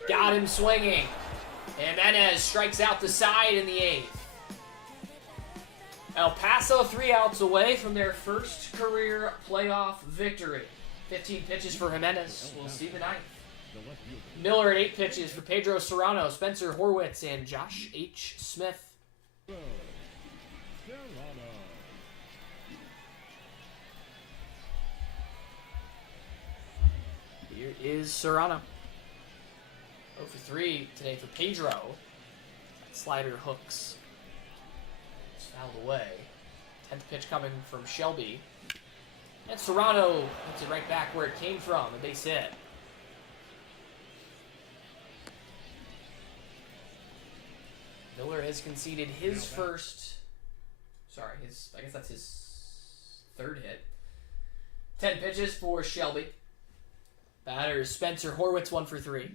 Got him swinging. Jimenez strikes out the side in the 8th. El Paso 3 outs away from their first career playoff victory. 15 pitches for Jimenez. We'll see the 9th. Miller at 8 pitches for Pedro Serrano, Spencer Horwitz, and Josh H. Smith. Here is Serrano. 0 for 3 today for Pedro. That slider hooks. It's fouled away. 10th pitch coming from Shelby. And Serrano puts it right back where it came from. A base hit. Miller has conceded his first. Sorry, I guess that's his 3rd hit. 10 pitches for Shelby. Batter is Spencer Horwitz, 1 for 3.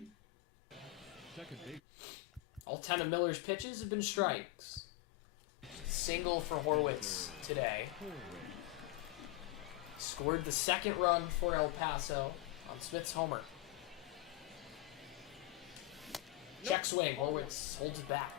All 10 of Miller's pitches have been strikes. Single for Horwitz today. Scored the 2nd run for El Paso. On Smith's homer. Check swing. Horwitz holds it back.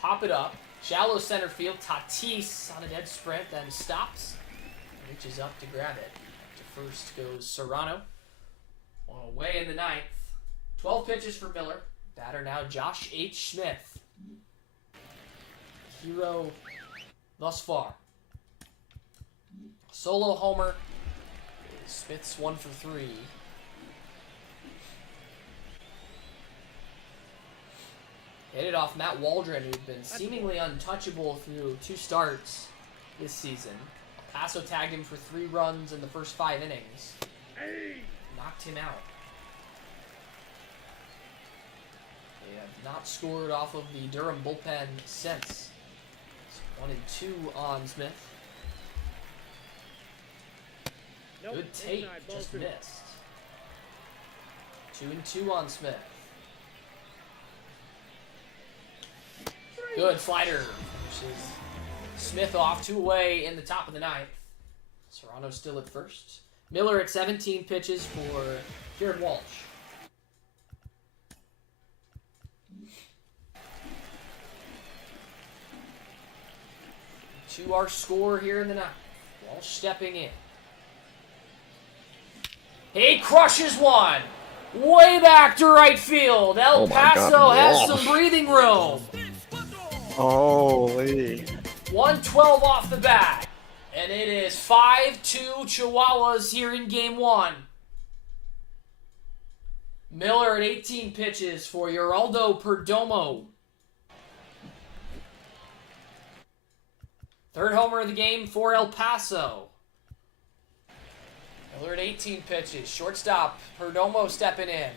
Pop it up. Shallow center field. Tatis on a dead sprint, then stops. Reaches up to grab it. To first goes Serrano. On away in the ninth. 12 pitches for Miller. Batter now Josh H. Smith. Hero thus far. Solo homer. Smith's 1 for 3. Hit it off Matt Waldron, who'd been seemingly untouchable through 2 starts this season. Paso tagged him for 3 runs in the first 5 innings. Knocked him out. They have not scored off of the Durham bullpen since. It's 1 and 2 on Smith. Nope, Good take, inside, ball just 2. missed. 2 and 2 on Smith. Good slider. Finishes Smith off 2 away in the top of the ninth. Serrano still at first. Miller at 17 pitches for Jared Walsh. To our score here in the ninth. Walsh stepping in. He crushes one. Way back to right field. El Oh my God, Paso has Walsh. some breathing room. Holy. 112 off the bat. And it is 5-2 Chihuahuas here in game 1. Miller at 18 pitches for Geraldo Perdomo. Third homer of the game for El Paso. Miller at 18 pitches. Shortstop Perdomo stepping in.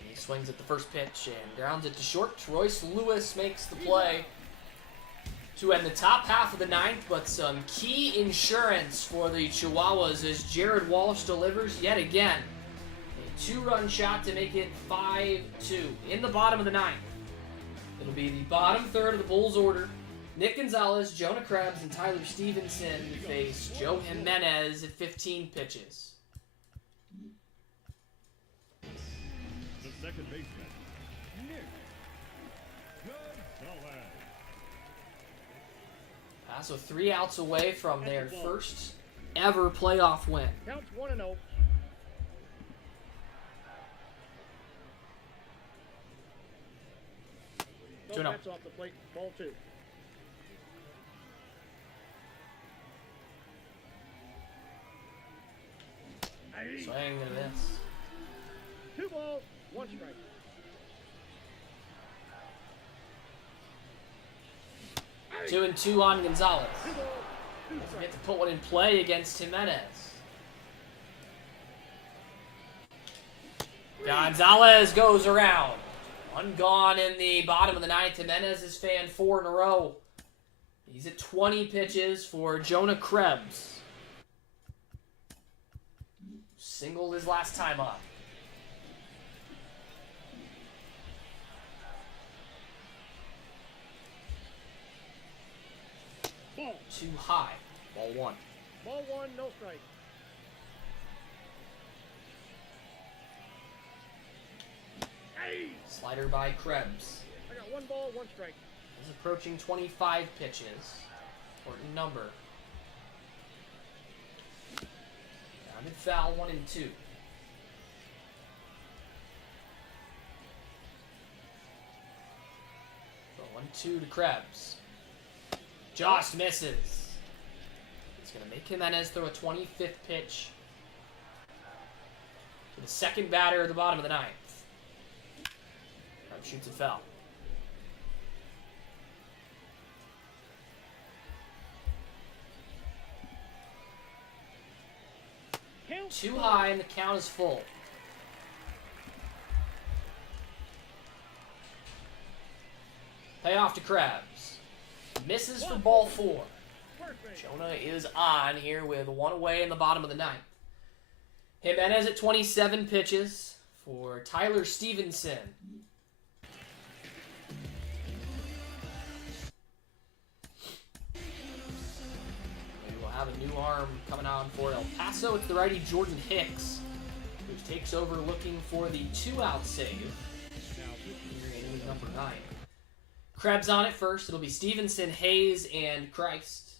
And he swings at the first pitch and grounds it to short. Royce Lewis makes the play to end the top half of the ninth, but some key insurance for the Chihuahuas as Jared Walsh delivers yet again. A 2-run shot to make it 5-2 in the bottom of the ninth. It'll be the bottom third of the Bulls order. Nick Gonzalez, Jonah Krebs, and Tyler Stevenson face Joe Jimenez at 15 pitches. The second baseman, Nick Gonzalez. So 3 outs away from their first ever playoff win. Counts 1-0. No 2-0. bats off the plate. Ball 2. Swing and a miss. 2 balls, 1 strike. Two and 2 on Gonzalez. 2 balls, 2 Don't forget strikes. to put one in play against Jimenez. Gonzalez goes around. One gone in the bottom of the ninth. Jimenez has fanned 4 in a row. He's at 20 pitches for Jonah Krebs. Singled his last time up. Ball. Too high. Ball 1. Ball 1, no strike. Slider by Krebs. I got 1 ball, 1 strike. He's approaching 25 pitches. Important number. Grounded foul 1 and 2. So 1-2 to Krebs. Josh misses. It's going to make Jimenez throw a 25th pitch to the second batter at the bottom of the ninth. Krebs shoots it foul. Count. Too high and the count is full. Payoff to Krebs. Misses for ball 4. first base. Jonah is on here with one away in the bottom of the ninth. Jimenez at 27 pitches for Tyler Stevenson. Maybe we'll have a new arm coming on for El Paso. It's the righty Jordan Hicks, who takes over looking for the 2-out save. Here in inning number 9. Krebs on it first. It'll be Stevenson, Hayes, and Christ.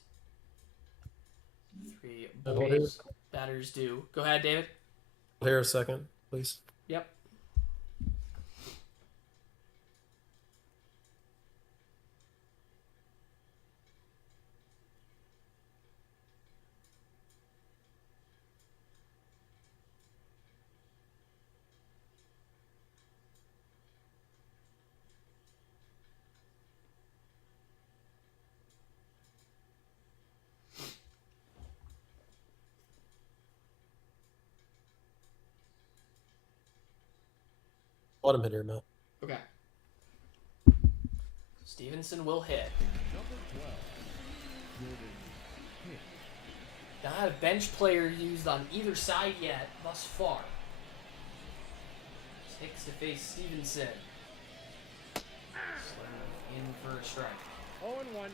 3 Bulls batters do. Go ahead, David. Here a second, please. Yep. Let him hit here, Matt. Okay. Stevenson will hit. Not had a bench player used on either side yet thus far. Hicks to face Stevenson. Slim in for a strike. 0-1.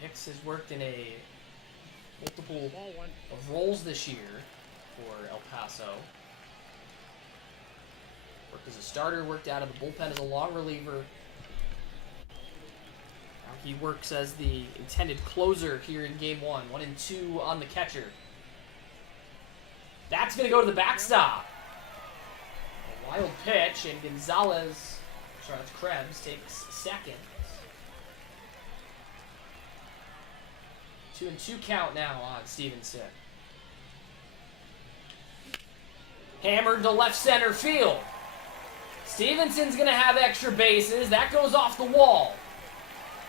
Hicks has worked in a multiple Ball 1. of roles this year for El Paso. Worked as a starter, worked out of the bullpen as a long reliever. Now he works as the intended closer here in game 1. 1 and 2 on the catcher. That's going to go to the backstop. A wild pitch, and Gonzalez, sorry, that's Krebs, takes second. 2-2 count now on Stevenson. Hammered to left center field. Stevenson's going to have extra bases. That goes off the wall.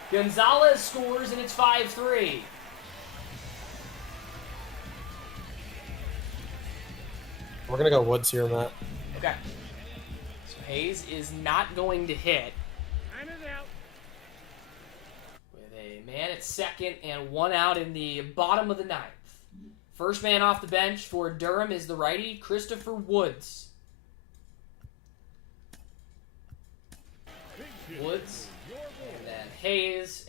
Gonzalez scores, and it's 5-3. We're gonna go Woods here, Matt. Okay. So Hayes is not going to hit. Time is out. With a man at second and 1 out in the bottom of the ninth. First man off the bench for Durham is the righty Christopher Woods. Woods, and then Hayes,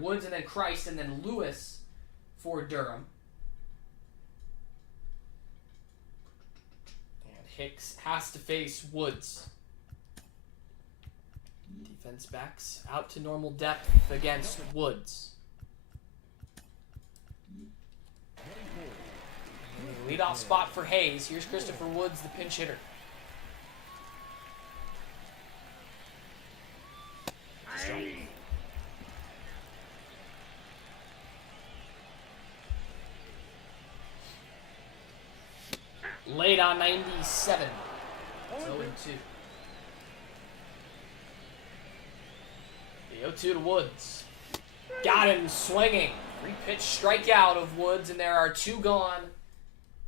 Woods, and then Christ, and then Lewis for Durham. And Hicks has to face Woods. Defense backs out to normal depth against Woods. Leadoff spot for Hayes. Here's Christopher Woods, the pinch hitter. Late on 97. 0-2. The 0-2 to Woods. Got him swinging. 3-pitch strikeout of Woods, and there are 2 gone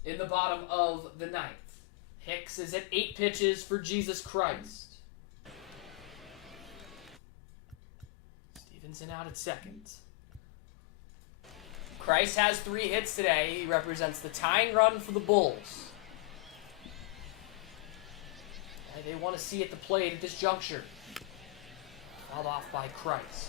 in the bottom of the ninth. Hicks is at 8 pitches for Jesus Christ. Stevenson out at second. Christ has 3 hits today. He represents the tying run for the Bulls. They want to see at the plate at this juncture. Fouled off by Christ.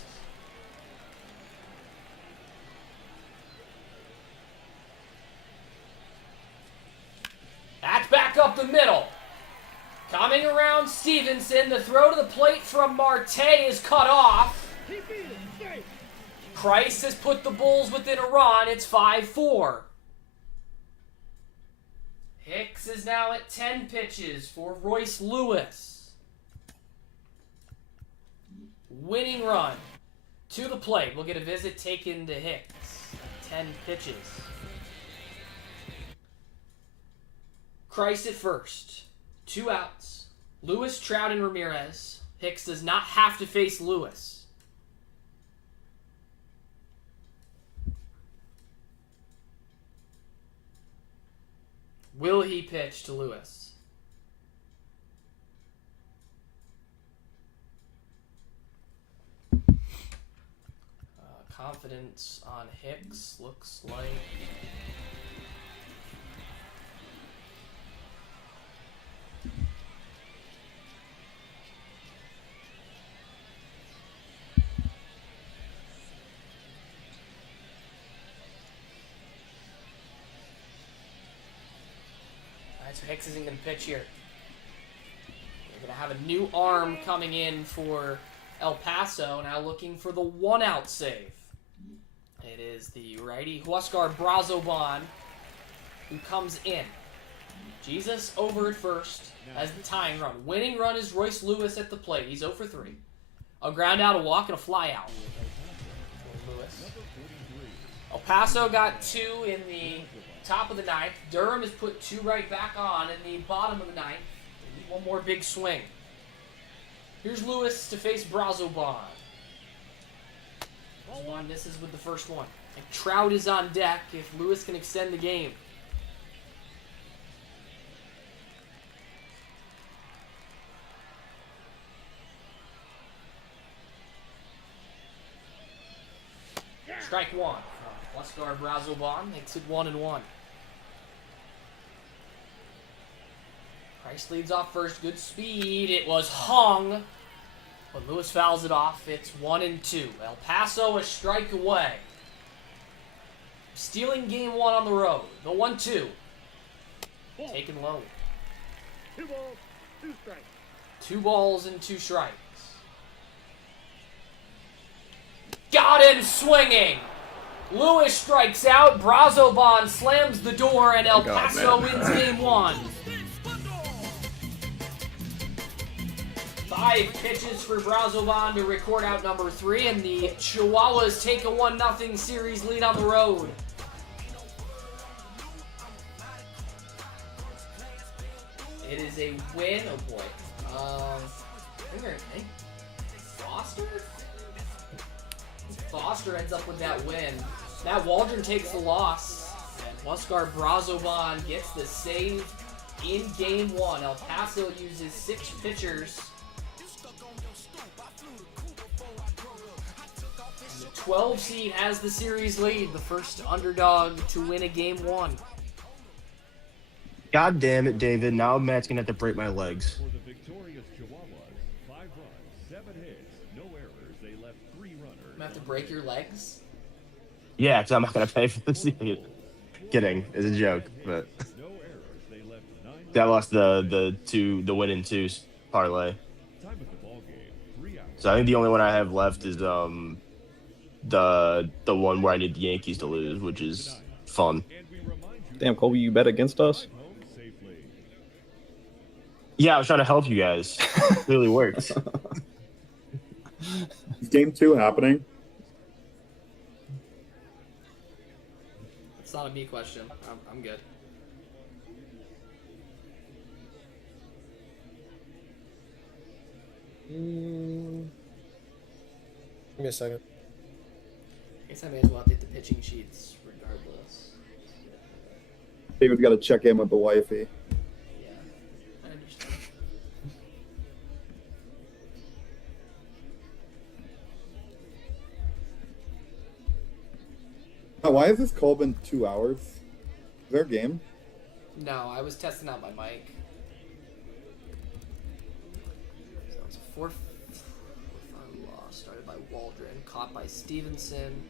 That's back up the middle. Coming around Stevenson. The throw to the plate from Marte is cut off. Keep beating. Stay. Christ has put the Bulls within a run. It's 5-4. Hicks is now at 10 pitches for Royce Lewis. Winning run to the plate. We'll get a visit taken to Hicks. 10 pitches. Christ at first. 2 outs. Lewis, Trout, and Ramirez. Hicks does not have to face Lewis. Will he pitch to Lewis? confidence on Hicks. Looks like. Alright, so Hicks isn't going to pitch here. We're going to have a new arm coming in for El Paso, now looking for the one-out save. It is the righty Huascar Brazoban who comes in. Jesus over at first as the tying run. Winning run is Royce Lewis at the plate. He's 0 for 3. A ground out, a walk, and a fly out. Lewis. El Paso got 2 in the top of the ninth. Durham has put 2 right back on in the bottom of the ninth. One more big swing. Here's Lewis to face Brazoban. One misses with the first one. And Trout is on deck if Lewis can extend the game. Strike one. Huascar Brazoban makes it 1-1. Price leads off first. Good speed. It was hung. But Lewis fouls it off. It's 1-2. El Paso a strike away. Stealing game 1 on the road. The 1-2. Taken low. 2 balls, 2 strikes. 2 balls and 2 strikes. Got him swinging. Lewis strikes out. Brazoban slams the door, and El Paso wins game 1. 5 pitches for Brazoban to record out number 3, and the Chihuahuas take a 1-0 series lead on the road. It is a win. Oh boy. I think Foster? Foster ends up with that win. Matt Waldron takes the loss, and Huascar Brazoban gets the save in game 1. El Paso uses 6 pitchers. And the 12 seed has the series lead, the first underdog to win a game 1. God damn it, David. Now Matt's going to have to break my legs. For the victorious Chihuahuas, 5 runs, 7 hits, no errors. They left 3 runners. I'm gonna have to break your legs? Yeah, because I'm not going to pay for this. Kidding. It's a joke. But No errors. They left 9 I lost the win in 2s parlay. Time of the ball game, 3 hours. So I think the only one I have left is the one where I need the Yankees to lose, which is fun. And we remind you Damn, Colby, you bet against us? home safely. Yeah, I was trying to help you guys. Clearly worked. Is game 2 happening? It's not a me question. I'm good. Give me a second. I guess I may as well update the pitching sheets regardless. David's got to check in with the wifey. Yeah, I understand. Why has this call been 2 hours? Is there a game? No, I was testing out my mic. So it's a 4-5 loss, started by Waldron, caught by Stevenson.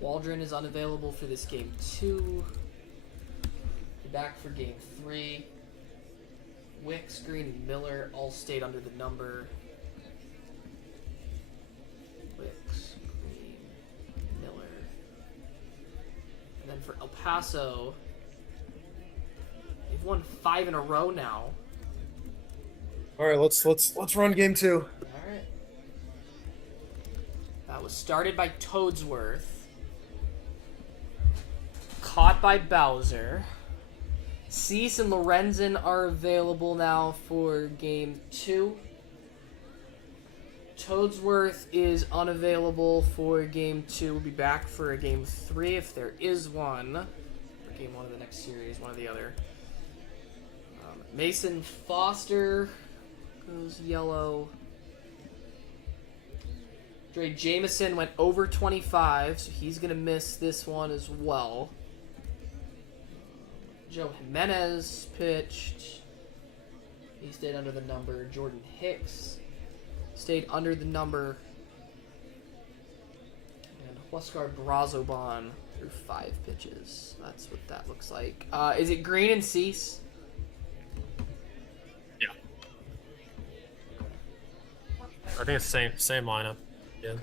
Waldron is unavailable for this game 2. Back for game 3. Wicks, Green, and Miller all stayed under the number. Wicks, Green, Miller. And then for El Paso, they've won 5 in a row now. All right, let's run game 2. Alright. That was started by Toadsworth. Caught by Bowser. Cease and Lorenzen are available now for game 2. Toadsworth is unavailable for game 2. We'll be back for a game 3 if there is one. Or game 1 of the next series, one or the other. Mason Foster goes yellow. Dre Jameson went over 25, so he's going to miss this one as well. Joe Jimenez pitched. He stayed under the number. Jordan Hicks stayed under the number. And Huascar Brazoban threw 5 pitches. That's what that looks like. Is it Green and Cease? Yeah. I think it's same lineup. Yeah. Okay.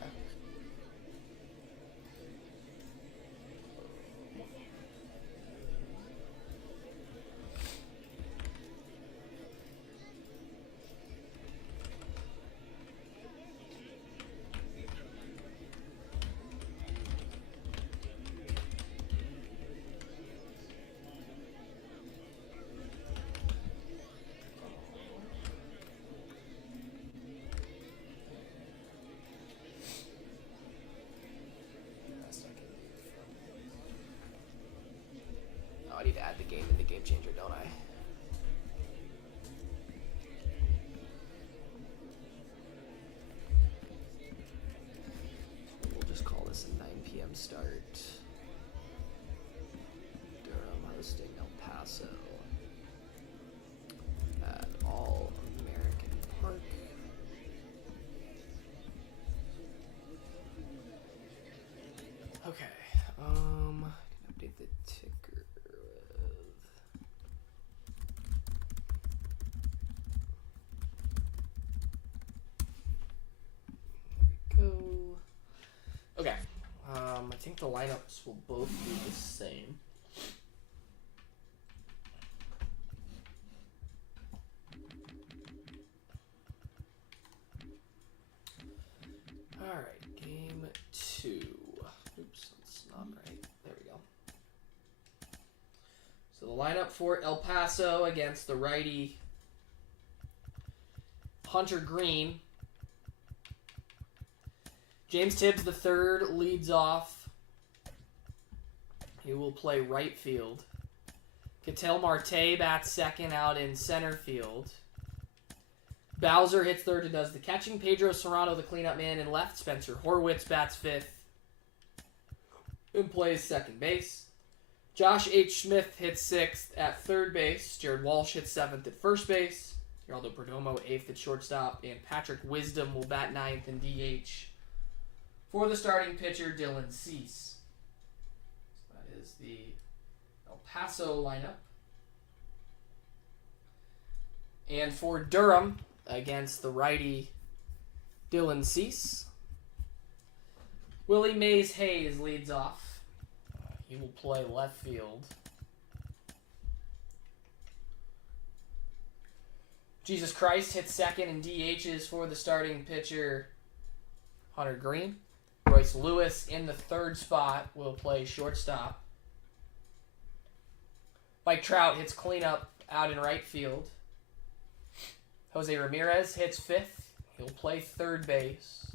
I need to add the game in the game changer, don't I? We'll just call this a 9 p.m. start. Durham hosting El Paso at All American Park. Okay. Update the ticker with. There we go. Okay. I think the lineups will both be the same. All right, game 2. Oops, that's not right. There we go. So the lineup for El Paso against the righty Hunter Green. James Tibbs III leads off. He will play right field. Ketel Marte bats second out in center field. Bowser hits third and does the catching. Pedro Serrano, the cleanup man, in left. Spencer Horwitz bats fifth and plays second base. Josh H. Smith hits sixth at third base. Jared Walsh hits seventh at first base. Geraldo Perdomo eighth at shortstop. And Patrick Wisdom will bat ninth in DH for the starting pitcher, Dylan Cease. So that is the El Paso lineup. And for Durham, against the righty Dylan Cease, Willie Mays Hayes leads off. He will play left field. Jesus Christ hits second and DHs for the starting pitcher, Hunter Green. Royce Lewis in the third spot will play shortstop. Mike Trout hits cleanup out in right field. Jose Ramirez hits fifth. He'll play third base.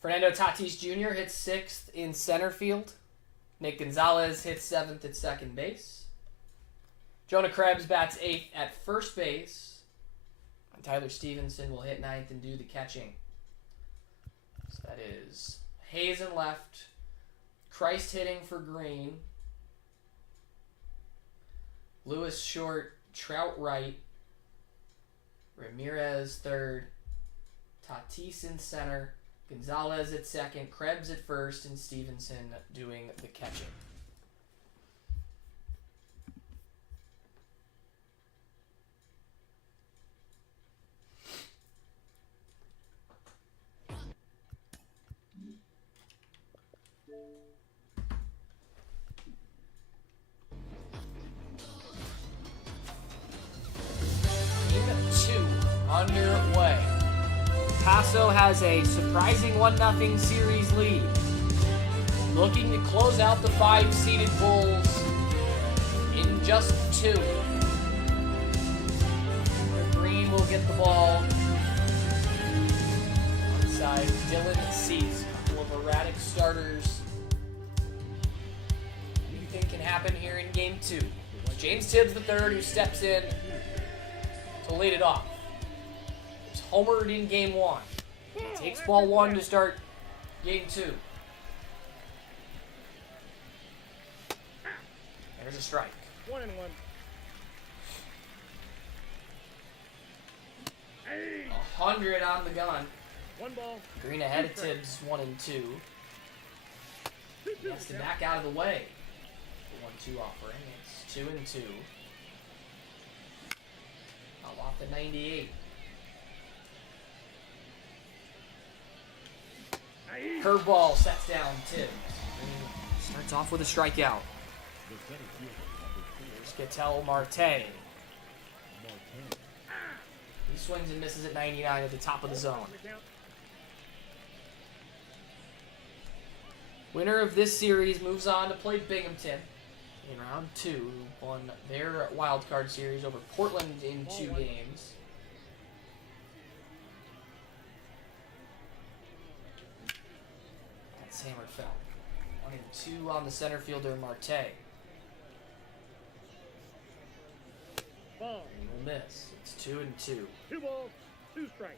Fernando Tatis Jr. hits sixth in center field. Nick Gonzalez hits seventh at second base. Jonah Krebs bats eighth at first base. And Tyler Stevenson will hit ninth and do the catching. So that is Hayes in left. Christ hitting for Green. Lewis short, Trout right, Ramirez third, Tatis in center, Gonzalez at second, Krebs at first, and Stevenson doing the catching. Underway. Paso has a surprising 1-0 series lead. Looking to close out the 5-seeded Bulls in just 2. Green will get the ball. Inside Dylan Cease. A couple of erratic starters. What do you think can happen here in game 2? James Tibbs III, who steps in to lead it off. homered in game 1. He takes ball 1 to start game 2. There's a strike. 1-1. 100 on the gun. 1 ball. Green ahead of Tibbs, 1-2. He has to back out of the way. The 1-2 offering. It's 2-2. I'll off the 98. Curveball sets down Tibbs. Starts off with a strikeout. Here's Ketel Marte. He swings and misses at 99 at the top of the zone. Winner of this series moves on to play Binghamton in round 2, who won their wild card series over Portland in 2 games. That's hammer fell. 1-2 on the center fielder Marte. Ball. And we'll miss. It's 2-2. 2 balls. 2 strikes.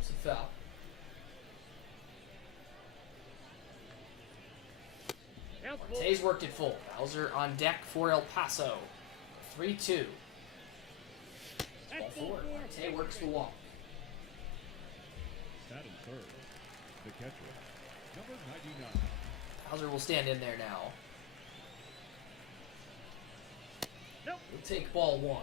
It's a foul. Marte's worked it full. Bowser on deck for El Paso. 3-2. Ball 4. Marte works the walk. Batting third, the catcher, number 99. Bowser will stand in there now. Nope. We'll take ball 1.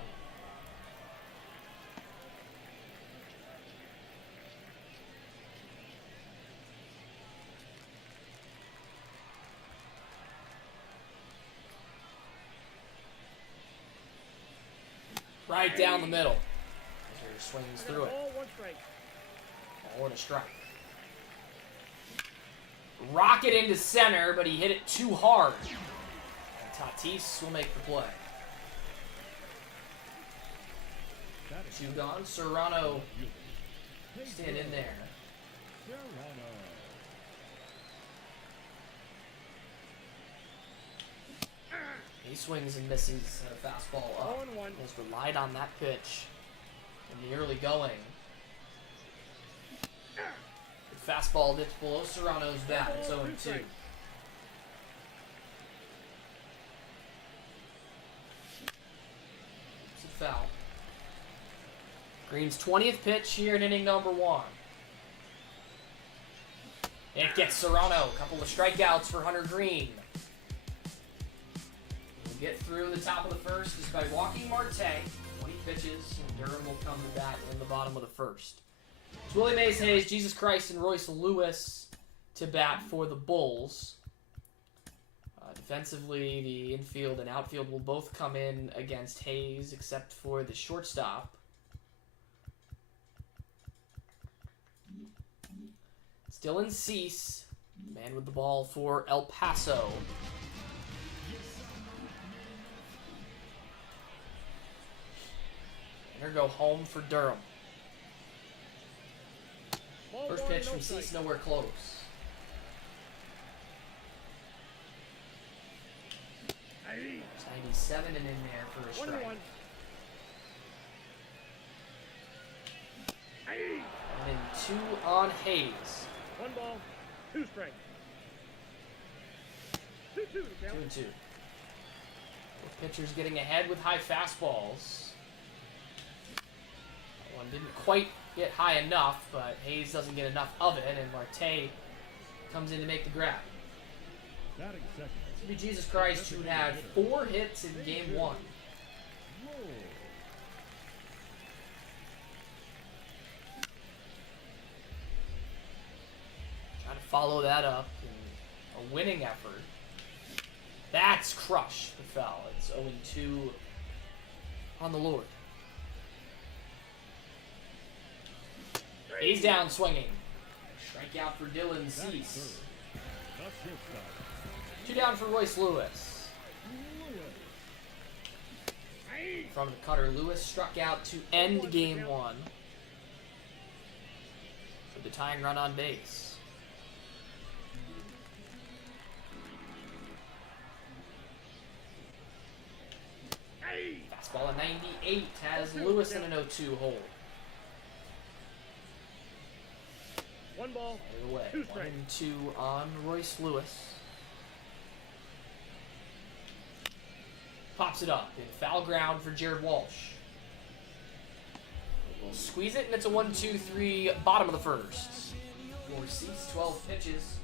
Right down the middle. Bowser swings through it. Ball, 1 strike. Ball and a strike. Rocket into center, but he hit it too hard. And Tatis will make the play. 2 gone. Serrano stand in there. Serrano. He swings and misses a fastball up. 0-1. Has relied on that pitch in the early going. The fastball dips below Serrano's bat. It's 0-2. It's a foul. Green's 20th pitch here in inning number 1. It gets Serrano. A couple of strikeouts for Hunter Green. We'll get through the top of the first just by walking Marte. 20 pitches, and Durham will come to bat in the bottom of the first. It's Willie Mays Hayes, Jesus Christ, and Royce Lewis to bat for the Bulls. Defensively, the infield and outfield will both come in against Hayes, except for the shortstop. Dylan Cease, man with the ball for El Paso. Here go home for Durham. First pitch from Cease, nowhere close. There's 97 and in there for a strike. 1-1. And then 2 on Hayes. 1 ball. 2 strikes. 2-2 to count. 2-2. Both pitchers getting ahead with high fastballs. That one didn't quite get high enough, but Hayes doesn't get enough of it, and Marte comes in to make the grab. Batting second, This would be Jesus Christ, who had 4 hits in game 1. roll. Trying to follow that up in a winning effort. That's crushed the foul. It's 0-2 on the Lord. He's down swinging. Strikeout for Dylan Batting Cease. third, the shortstop, 2 down for Royce Lewis. In front of the cutter, Lewis struck out to end game 1 for the tying run on base. Fastball at 98 has Lewis in an 0-2 hole. 1 ball, Out of the way. 2 1 strikes. and 2 on Royce Lewis. Pops it up in foul ground for Jared Walsh. We'll squeeze it, and it's a 1-2-3 bottom of the first. For Cease, 12 pitches.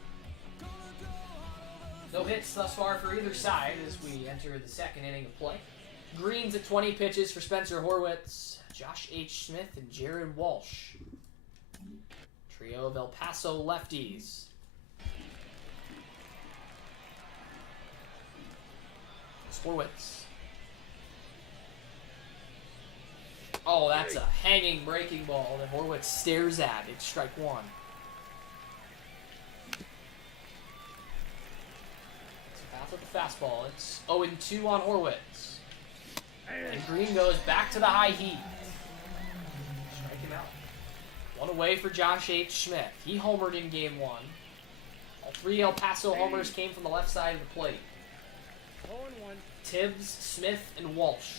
No hits thus far for either side as we enter the second inning of play. Greens at 20 pitches for Spencer Horwitz, Josh H. Smith, and Jared Walsh. Trio of El Paso lefties. It's Horwitz. Oh, that's a hanging breaking ball that Horwitz stares at. It's strike one. So pass with the fastball. It's 0-2 on Horwitz. And Green goes back to the high heat. Strike him out. One away for Josh H. Smith. He homered in game one. All three El Paso homers came from the left side of the plate. 0-1. Tibbs, Smith, and Walsh.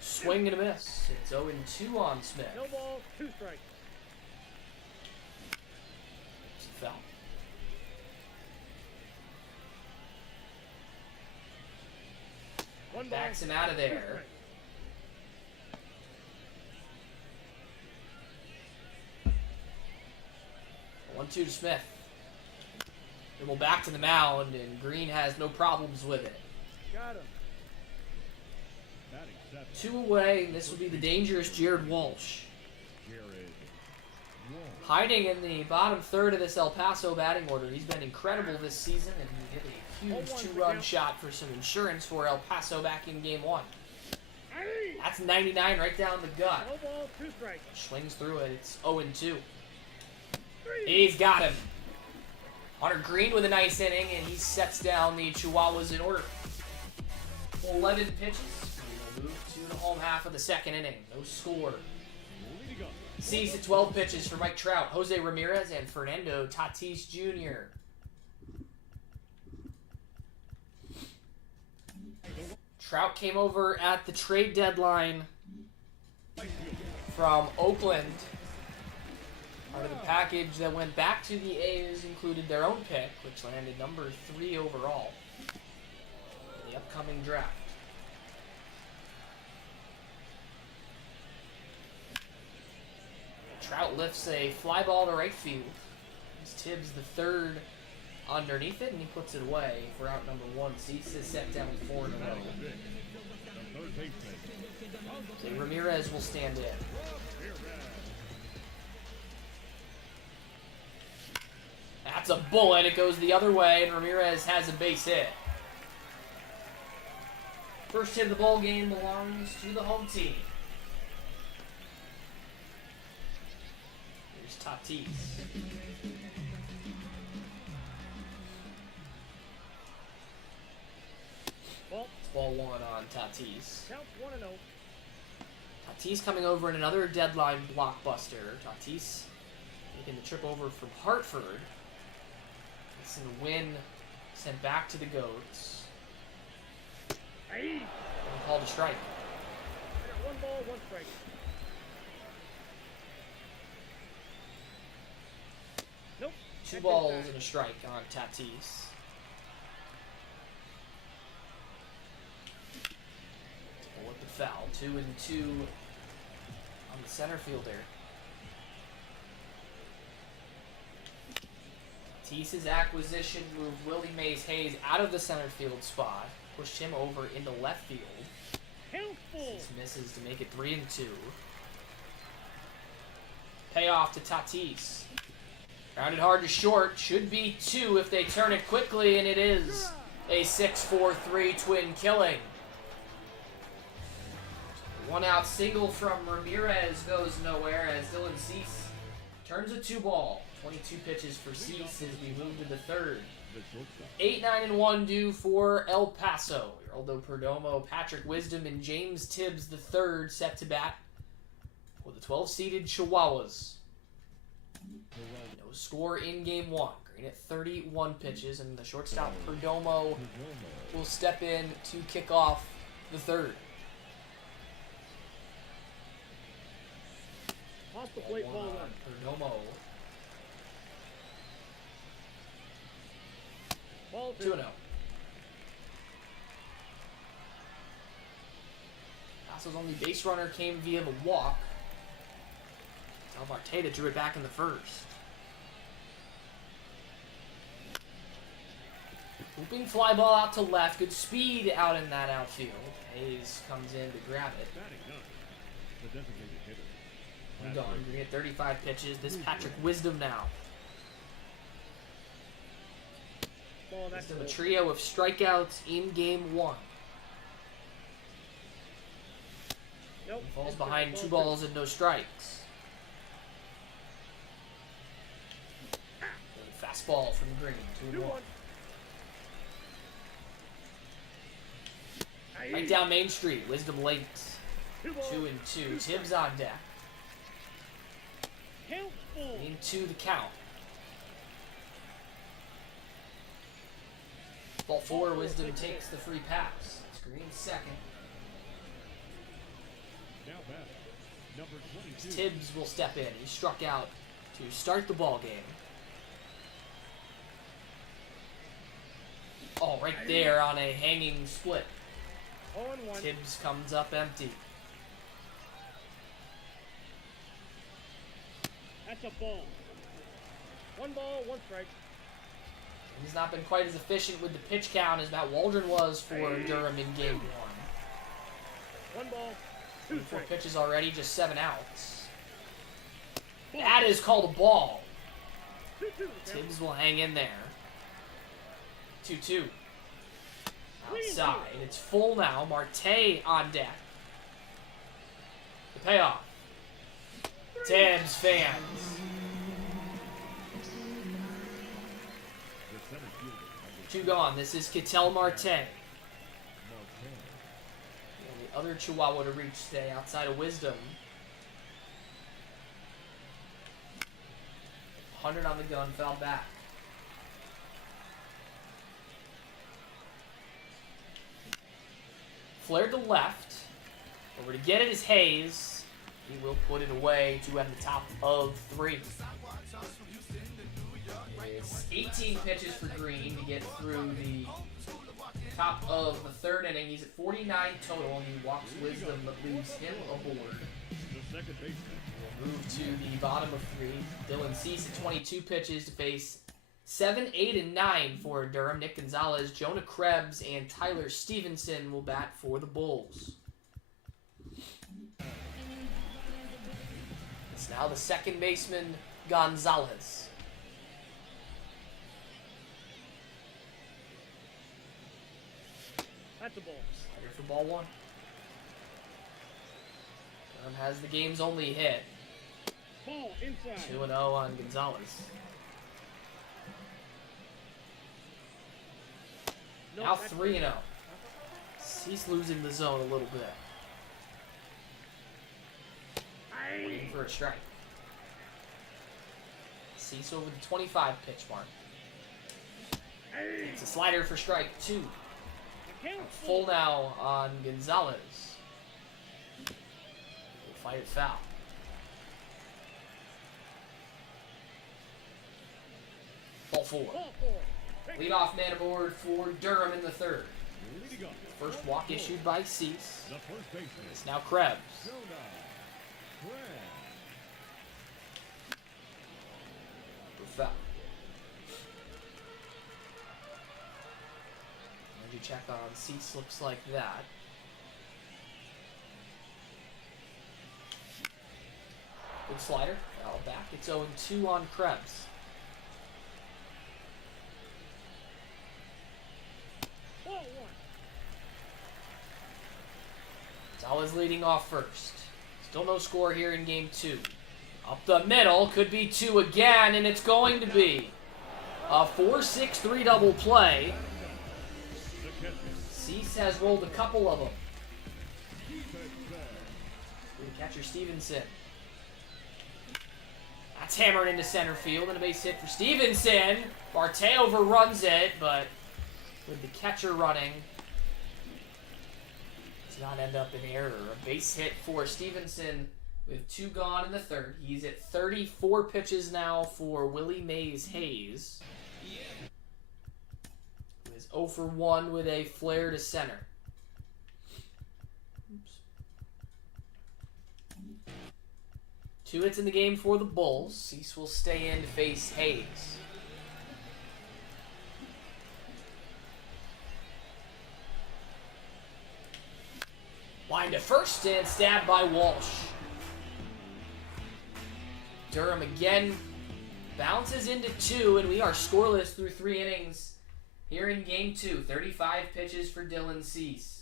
Swing and a miss. It's 0-2 on Smith. No ball, 2 strikes. It's a foul. One Backs ball, him out of 2 there. strikes. 1-2 to Smith. Dribble back to the mound, and Green has no problems with it. Got him. Batting seven, 2 away, and this will be the dangerous Jared Walsh. Jared Walsh. Hiding in the bottom third of this El Paso batting order. He's been incredible this season, and he hit a huge 2-run shot for some insurance for El Paso back in game one. That's 99 right down the gut. No ball, 2 strikes. Swings through it. It's 0-2. He's got him. Hunter Green with a nice inning, and he sets down the Chihuahuas in order. 11 pitches. We will move to the home half of the second inning. No score. Leading up, Cease at 12 pitches for Mike Trout, Jose Ramirez, and Fernando Tatis Jr. Trout came over at the trade deadline from Oakland. Part of the package that went back to the A's included their own pick, which landed number 3 overall in the upcoming draft. Trout lifts a fly ball to right field. It's Tibbs the third underneath it, and he puts it away for out number 1. Cease is set down 4 in a row. the third baseman. So Ramirez will stand in. That's a bullet. It goes the other way, and Ramirez has a base hit. First hit of the ball game belongs to the home team. Here's Tatis. Ball, It's ball 1 on Tatis. count 1-0. Tatis coming over in another deadline blockbuster. Tatis making the trip over from Hartford. It's a win sent back to the Goats. Hey, And called a strike. I got 1 ball, 1 strike. Nope. 2 balls and a strike on Tatis. With the foul. 2-2 on the center fielder. Tatis's acquisition moved Willie Mays Hayes out of the center field spot, pushed him over into left field. Count full. Cease misses to make it 3-2. Payoff to Tatis. Grounded hard to short. Should be 2 if they turn it quickly, and it is a 6-4-3 twin killing. 1 out single from Ramirez goes nowhere as Dylan Cease turns a 2-ball. 22 pitches for Cease as we move to the third. The shortstop. 8-9-1 due for El Paso. Geraldo Perdomo, Patrick Wisdom, and James Tibbs III set to bat for the 12-seeded Chihuahuas. No score in game one. Green at 31 pitches, and the shortstop Perdomo will step in to kick off the third. Off the plate, ball one. Perdomo. Ball 2-0. 2. Paso's only base runner came via the walk. Al Marte drew it back in the first. Looping fly ball out to left. Good speed out in that outfield. Hayes comes in to grab it. Batting ninth, the designated hitter. I'm gone. Green at 35 pitches. This Patrick Wisdom now. Ball, that's Wisdom a trio of strikeouts in game one. Nope. Falls Inside, behind ball 2 2. balls and no strikes. Fastball from Green. 2-1. 2-1. Right down Main Street. Wisdom late. 2-2. 2-2. Tibbs on deck. Count full. Into the count. Ball 4. Wisdom takes the free pass. It's Green second. Now batting, number 22. Tibbs will step in. He struck out to start the ball game. Oh, right there on a hanging split. 0-1. Tibbs comes up empty. That's a ball. 1 ball, 1 strike. He's not been quite as efficient with the pitch count as Matt Waldron was for Durham in game 1. 1 ball, 2 4 strikes. pitches already, just 7 outs. That is called a ball. 2-2. Tibbs will hang in there. 2-2. Outside. It's full now. Marte on deck. The payoff. Tibbs fans. The center fielder, number 2 gone. This is Ketel Marte. Martin. And the other Chihuahua to reach today outside of Wisdom. 100 on the gun, fouled back. Flared to left. Over to get it is Hayes. He will put it away to at the top of 3. It's 18 pitches for Green to get through the top of the third inning. He's at 49 total, and he walks Wisdom, but leaves him aboard. The second baseman. Move to the bottom of 3. Dylan Cease at 22 pitches to face 7, 8, and 9 for Durham. Nick Gonzalez, Jonah Krebs, and Tyler Stevenson will bat for the Bulls. It's now the second baseman, Gonzalez. That's a ball. Slider for ball 1. Durham has the game's only hit. Ball inside. 2-0 on Gonzalez. No, Now that's 3-0. He's losing the zone a little bit. Waiting for a strike. Cease over the 25 pitch mark. It's a slider for strike 2. The count Full now on Gonzalez. We'll fight it foul. Ball 4. Ball 4. Leadoff man aboard for Durham in the third. Leading off, First walk issued by Cease. the first baseman, It's now Krebs. Jonah Krebs. For foul. Energy check on Cease looks like that. Good slider. Foul back. It's 0-2 on Krebs. Ball 1. Gonzalez leading off first. Still no score here in game 2. Up the middle, could be 2 again, and it's going to be a 4-6-3 double play. The catcher, Cease has rolled a couple of them. Good catcher Stevenson. That's hammered into center field, and a base hit for Stevenson. Marte overruns it, but with the catcher running, does not end up in error. A base hit for Stevenson with 2 gone in the third. He's at 34 pitches now for Willie Mays Hayes. He is 0 for 1 with a flare to center. Oops. 2 hits in the game for the Bulls. Cease will stay in to face Hayes. Line to first and stabbed by Walsh. Durham again bounces into 2, and we are scoreless through 3 innings here in game 2. 35 pitches for Dylan Cease.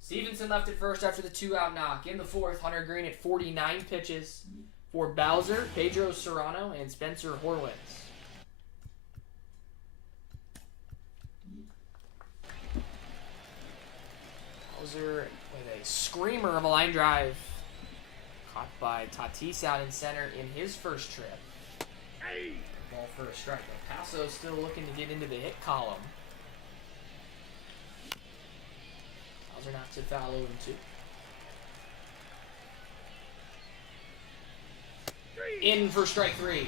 Stevenson left at first after the 2-out knock. In the 4th, Hunter Green at 49 pitches for Bowser, Pedro Serrano, and Spencer Horwitz. Bowser with a screamer of a line drive. Caught by Tatis out in center in his first trip. Ball for a strike. Paso still looking to get into the hit column. Bowser knocks it foul 0-2. In for strike 3.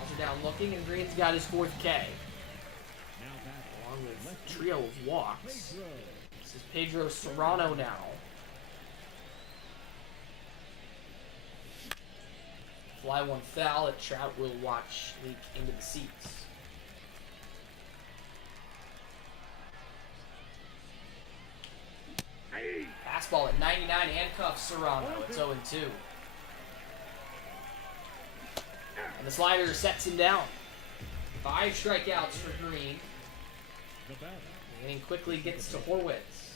Bowser down looking, and Green's got his 4th K. Along with a trio of walks. This is Pedro Serrano now. Fly one foul that Trout will watch leak into the seats. Fastball at 99, handcuffs Serrano. It's 0-2. And the slider sets him down. 5 strikeouts for Green. The inning quickly gets to Horwitz.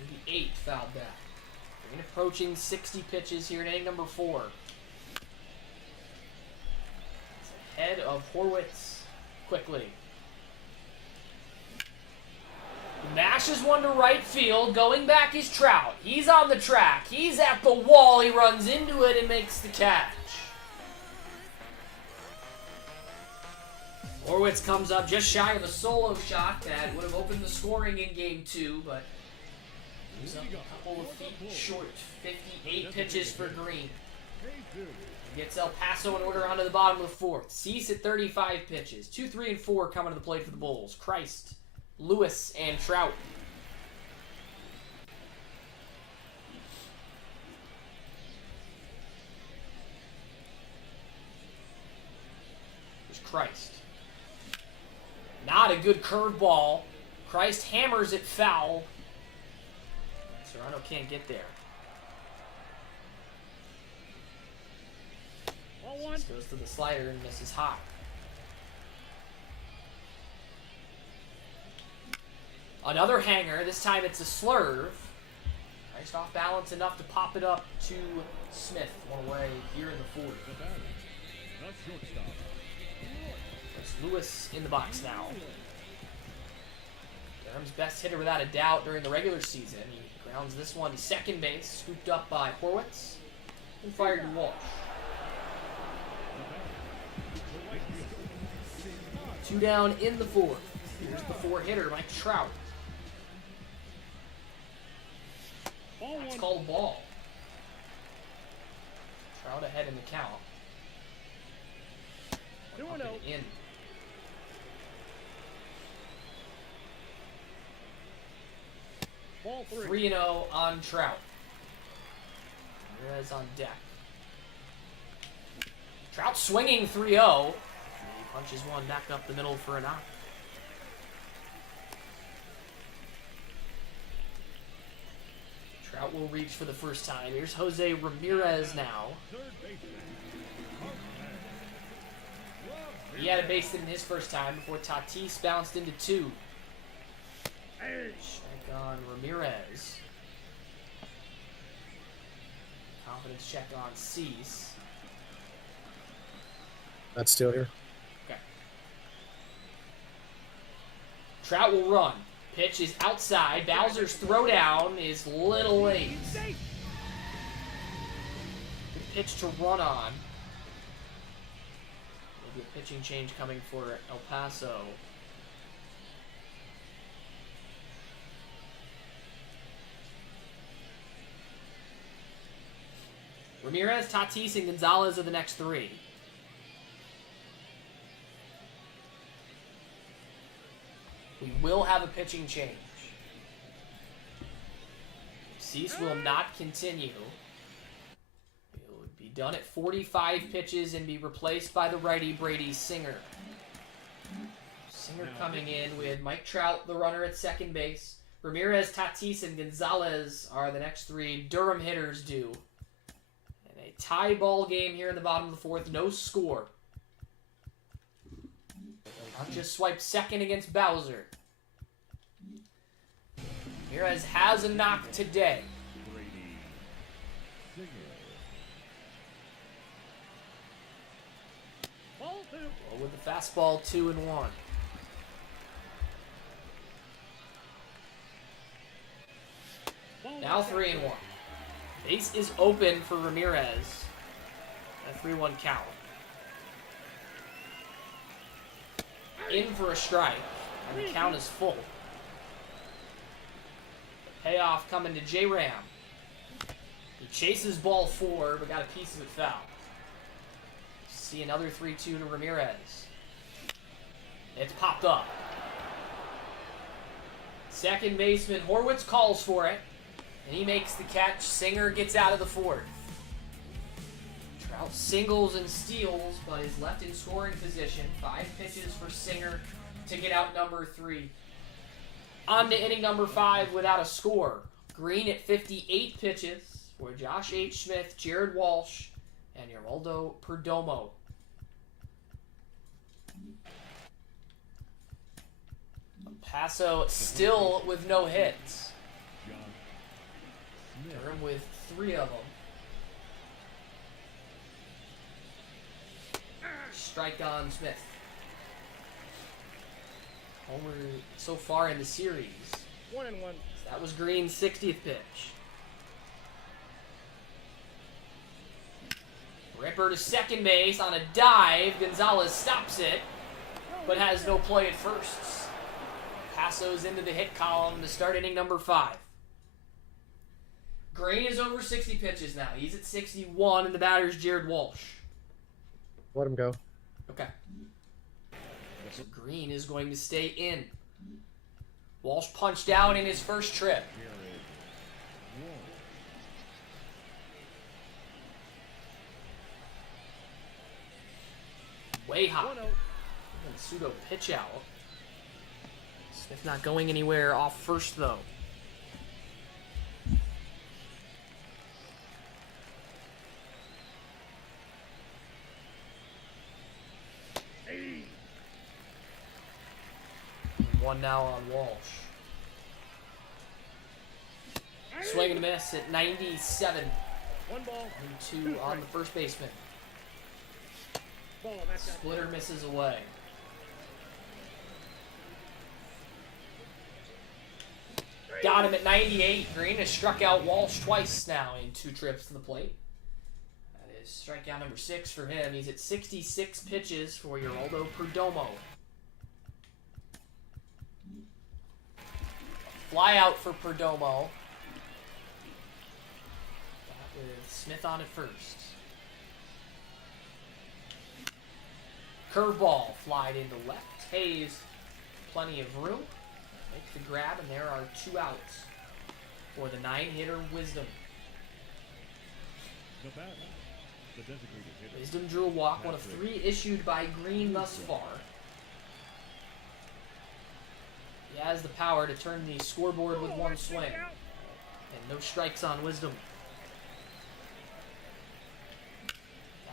And the 8th foul back. Green approaching 60 pitches here in inning number 4. It's ahead of Horwitz quickly. Mashes one to right field. Going back is Trout. He's on the track. He's at the wall. He runs into it and makes the catch. Horwitz comes up just shy of a solo shot that would have opened the scoring in game 2, but he was up a couple of feet short. 58 pitches for Green. Gets El Paso in order onto the bottom of the 4th. Cease at 35 pitches. 2, 3, and 4 coming to the plate for the Bulls. Christ, Lewis, and Trout. Here's Christ. Not a good curveball. Christ hammers it foul. Serrano can't get there. This goes to the slider and misses high. Another hanger. This time it's a slurve. Christ off balance enough to pop it up to Smith. One away here in the 4th. That's Lewis in the box now. Durham's best hitter without a doubt during the regular season. He grounds this one to second base, scooped up by Horwitz, and fired to Walsh. 2 down in the 4th. Here's the 4-hitter, Mike Trout. That's called a ball. Trout ahead in the count. 2-0. In. Ball 3-0 on Trout. Ramirez on deck. Trout swinging 3-0. He punches one back up the middle for a knock. Trout will reach for the first time. Here's Jose Ramirez now. He had a base hit in his first time before Tatis bounced into 2. Check on Ramirez. Confidence check on Cease. That's still here. Okay. Trout will run. Pitch is outside. Bowser's throwdown is little late. Good pitch to run on. Maybe a pitching change coming for El Paso. Ramirez, Tatis, and Gonzalez are the next three. We will have a pitching change. Cease will not continue. It would be done at 45 pitches and be replaced by the righty Brady Singer. Singer coming in with Mike Trout, the runner at second base. Ramirez, Tatis, and Gonzalez are the next three Durham hitters due. And a tie ball game here in the bottom of the fourth. No score. Just swiped second against Bowser. Ramirez has a knock today. Ball 2. Well, with the fastball 2-1. Now 3-1. Base is open for Ramirez. A 3-1 count. In for a strike. And the count is full. The payoff coming to J-Ram. He chases ball 4, but got a piece of it foul. See another 3-2 to Ramirez. It's popped up. Second baseman Horwitz calls for it. And he makes the catch. Singer gets out of the fourth. Trout singles and steals, but is left in scoring position. 5 pitches for Singer to get out number 3. On to inning number 5 without a score. Green at 58 pitches for Josh H. Smith, Jared Walsh, and Geraldo Perdomo. Paso still with no hits. Durham with 3 of them. Strike on Smith. Homer so far in the series. 1-1. That was Green's 60th pitch. Ripper to second base on a dive. Gonzalez stops it, but has no play at first. Paso's into the hit column to start inning number 5. Green is over 60 pitches now. He's at 61, and the batter's Jared Walsh. Let him go. Okay. So Green is going to stay in. Walsh punched out in his first trip. Way high. 1-0. And pseudo pitch out. Smith not going anywhere off first though. One now on Walsh. Swing and a miss at 97. 1 ball. And 2 on the first baseman. Ball. That's got Splitter misses away. Got him at 98. Green has struck out Walsh twice now in 2 trips to the plate. That is strikeout number 6 for him. He's at 66 pitches for Geraldo Perdomo. Fly out for Perdomo. That with Smith on it first. Curveball flied into left. Hayes, plenty of room. Make the grab, and there are 2 outs for the 9-hitter Wisdom. The batter, the designated hitter. Wisdom drew a walk, one of 3 issued by Green thus far. He has the power to turn the scoreboard with 1 swing. And no strikes on Wisdom.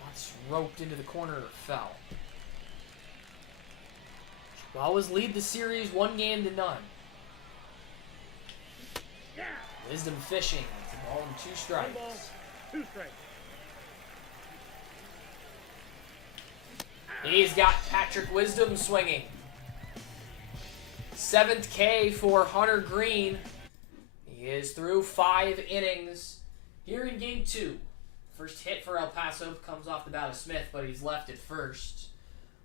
That's roped into the corner, foul. Chihuahuas lead the series 1-0. Wisdom fishing. It's a ball and 2 strikes. 1 ball. 2 strikes. He's got Patrick Wisdom swinging. Seventh K for Hunter Green. He is through 5 innings here in game 2. First hit for El Paso comes off the bat of Smith, but he's left at first.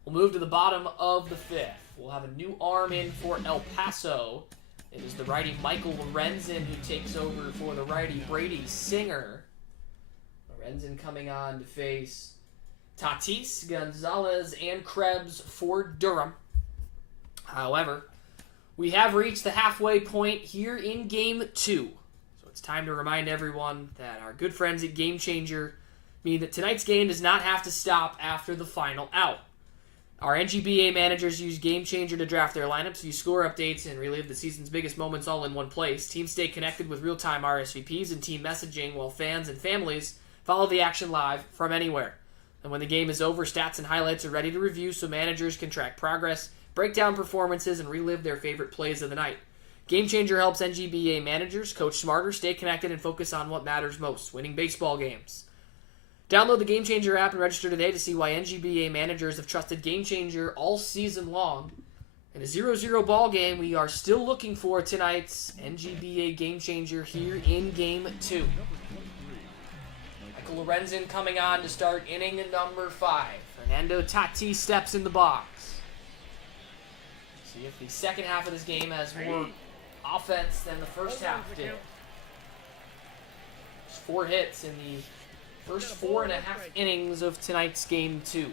We'll move to the bottom of the 5th. We'll have a new arm in for El Paso. It is the righty Michael Lorenzen who takes over for the righty Brady Singer. Lorenzen coming on to face Tatis, Gonzalez, and Krebs for Durham. However, we have reached the halfway point here in Game 2. So it's time to remind everyone that our good friends at Game Changer mean that tonight's game does not have to stop after the final out. Our NGBA managers use Game Changer to draft their lineups, view score updates, and relive the season's biggest moments all in one place. Teams stay connected with real-time RSVPs and team messaging, while fans and families follow the action live from anywhere. And when the game is over, stats and highlights are ready to review so managers can track progress, break down performances, and relive their favorite plays of the night. Game Changer helps NGBA managers coach smarter, stay connected, and focus on what matters most, winning baseball games. Download the Game Changer app and register today to see why NGBA managers have trusted Game Changer all season long. In a 0-0 ball game, we are still looking for tonight's NGBA Game Changer here in Game 2. Michael Lorenzen coming on to start inning number 5. Fernando Tatis steps in the box. See if the second half of this game has more offense than the first half did. There's 4 hits in the first 4.5 innings of tonight's Game 2.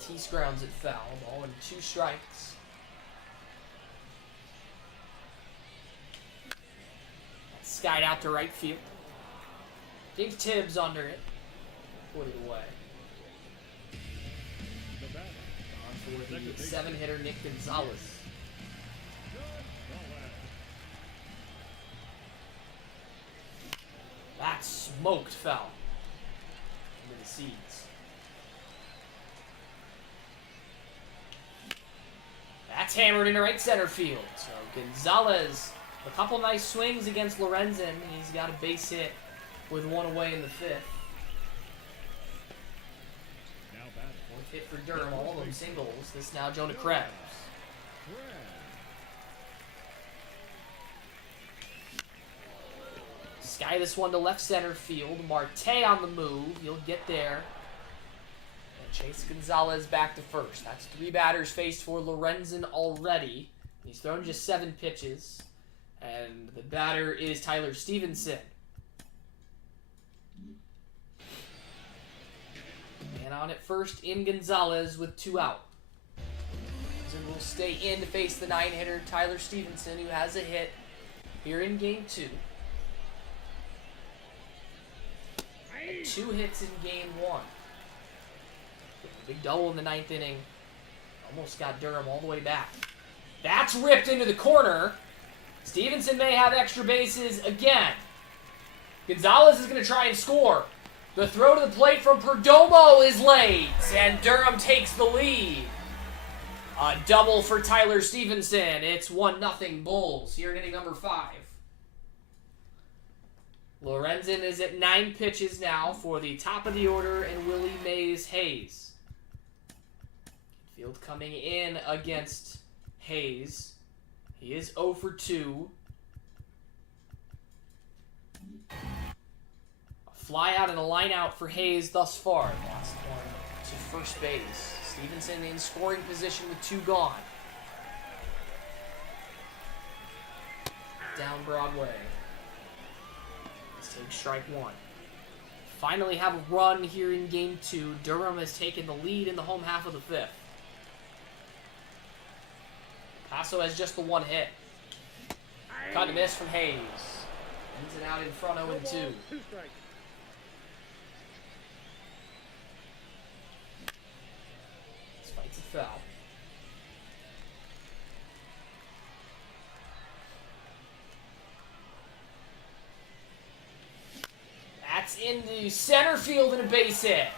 Tatis grounds it foul. Ball and 2 strikes. Skied out to right field. Dave Tibbs under it. Put it away. On for the 7-hitter Nick Gonzalez. That smoked foul into the seeds. That's hammered into right center field. So Gonzalez, a couple nice swings against Lorenzen. He's got a base hit with 1 away in the 5th. Fourth hit for Durham, all of them singles. This now Jonah Krebs. Sky this one to left center field. Marte on the move. He'll get there. And Chase Gonzalez back to first. That's 3 batters faced for Lorenzen already. He's thrown just 7 pitches. And the batter is Tyler Stevenson. And on at first in Gonzalez with 2 out. Lorenzen will stay in to face the 9-hitter Tyler Stevenson, who has a hit here in Game 2. 2 hits in Game 1. Big double in the 9th inning. Almost got Durham all the way back. That's ripped into the corner. Stevenson may have extra bases again. Gonzalez is going to try and score. The throw to the plate from Perdomo is late, and Durham takes the lead. A double for Tyler Stevenson. It's 1-0 Bulls here in inning number 5. Lorenzen is at 9 pitches now for the top of the order and Willie Mays Hayes. Field coming in against Hayes. He is 0 for 2. A fly out and a line out for Hayes thus far. Last one to first base. Stevenson in scoring position with 2 gone. Down Broadway. Let's take strike 1. Finally have a run here in Game 2. Durham has taken the lead in the home half of the 5th. Paso has just the 1 hit. Cut and miss from Hayes. Ends it out in front 0-2. 2 strikes. This fight's a foul. That's into center field and a base hit.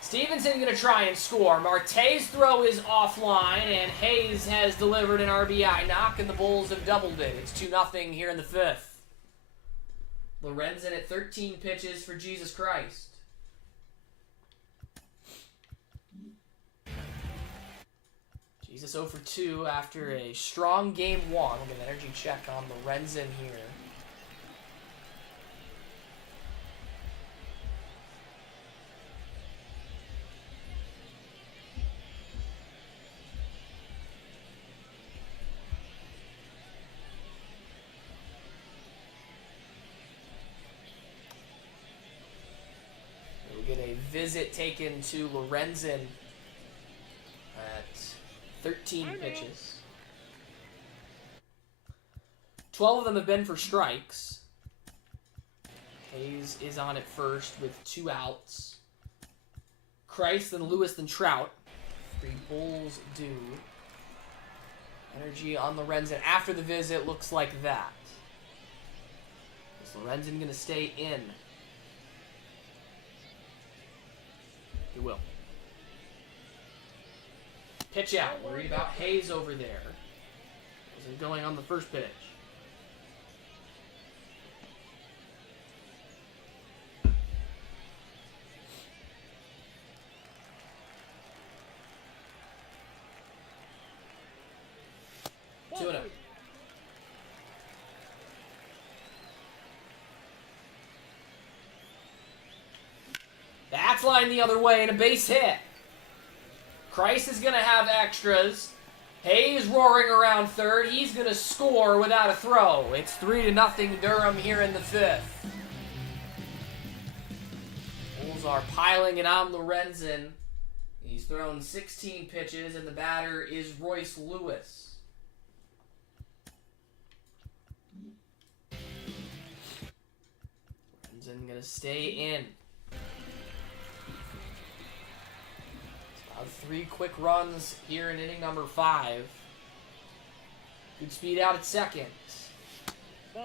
Stevenson going to try and score. Marte's throw is offline, and Hayes has delivered an RBI knock, and the Bulls have doubled it. It's 2-0 here in the 5th. Lorenzen at 13 pitches for Jesus Christ. He's just 0 for 2 after a strong game 1. We'll get an energy check on Lorenzen here. We'll get a visit taken to Lorenzen at 13 pitches. 12 of them have been for strikes. Hayes is on at first with 2 outs. Christ, then Lewis, then Trout. 3 Bulls do. Energy on Lorenzen after the visit looks like that. Is Lorenzen going to stay in? He will. Pitch out. Worried about Hayes over there. Wasn't going on the first pitch. Two and oh. That's lined the other way and a base hit. Christ is going to have extras. Hayes roaring around third. He's going to score without a throw. It's 3-0 Durham here in the 5th. Bulls are piling it on Lorenzen. He's thrown 16 pitches, and the batter is Royce Lewis. Lorenzen going to stay in. 3 quick runs here in inning number 5. Good speed out at second.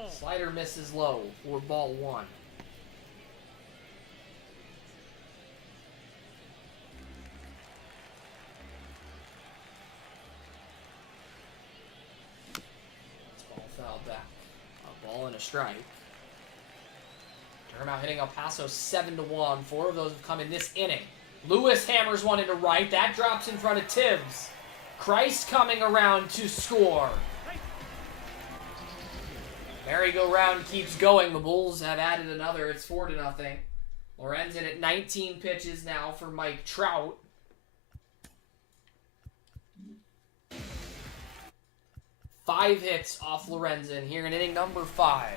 Slider misses low for ball 1. This ball fouled back. A ball and a strike. Durham out hitting El Paso 7-1. 4 of those have come in this inning. Lewis hammers one into right. That drops in front of Tibbs. Christ coming around to score. Merry-go-round keeps going. The Bulls have added another. It's 4-0. Lorenzen at 19 pitches now for Mike Trout. Five hits off Lorenzen here in inning number 5.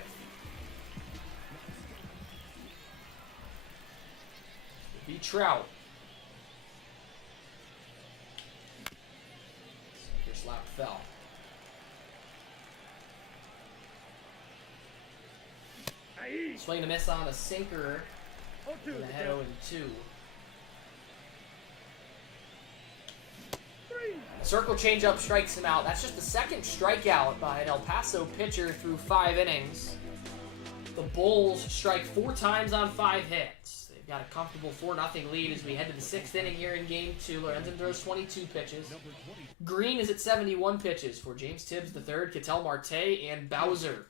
Be Trout. Slap fell. Swing to miss on a sinker. And a head 0-2. A circle changeup strikes him out. That's just the second strikeout by an El Paso pitcher through 5 innings. The Bulls strike 4 times on 5 hits. Got a comfortable 4-0 lead as we head to the 6th inning here in Game 2. Lorenzen throws 22 pitches. Green is at 71 pitches for James Tibbs III, Ketel Marte, and Bowser.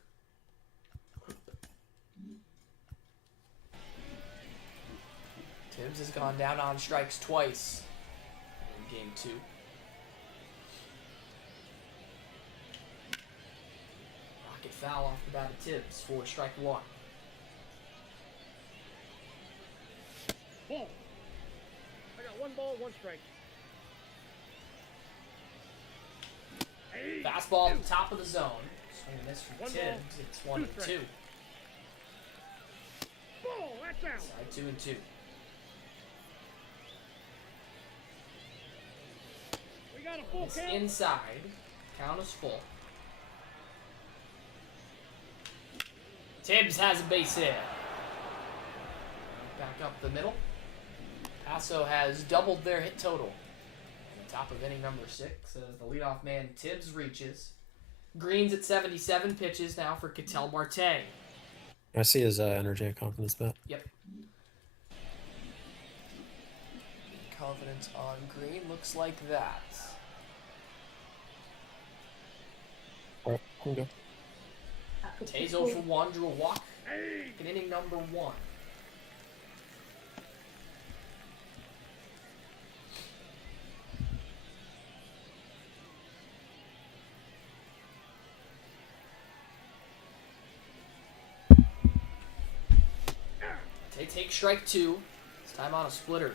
Tibbs has gone down on strikes twice in Game 2. Rocket foul off the bat of Tibbs for strike 1. Ball. I got 1 ball, 1 strike. Fastball at the top of the zone. Swing and miss from 1 Tibbs. ball, It's 1-2. Ball, that's out. Side 2-2. We got a full It's count. inside. Count is full. Tibbs has a base hit. Back up the middle. Paso has doubled their hit total. On the top of inning number 6 as the leadoff man Tibbs reaches. Green's at 77 pitches now for Ketel Marte. I see his energy and confidence bet. Yep. Confidence on Green looks like that. Alright, I'm good. Tazo for 1, drew a walk in inning number 1. They take strike 2. It's time on a splitter.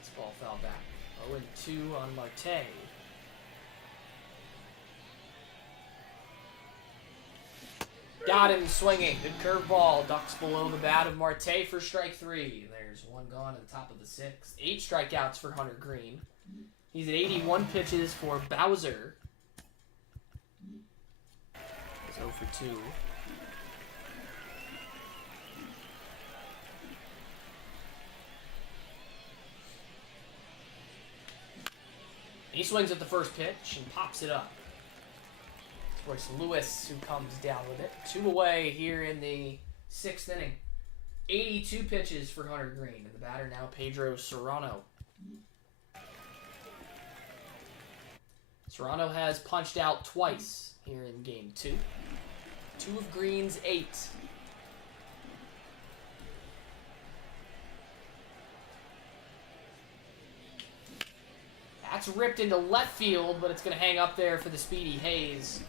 This ball fell back. 0-2 on Marte. Got him swinging. Good curveball. Ducks below the bat of Marte for strike 3. There's one gone at the top of the 6th. 8 strikeouts for Hunter Green. He's at 81 pitches for Bowser. He's 0 for 2. He swings at the first pitch and pops it up. Of course, Lewis who comes down with it. 2 away here in the 6th inning. 82 pitches for Hunter Green. And the batter now Pedro Serrano. Serrano has punched out twice here in game 2. 2 of Green's 8. That's ripped into left field, but it's going to hang up there for the speedy Hayes.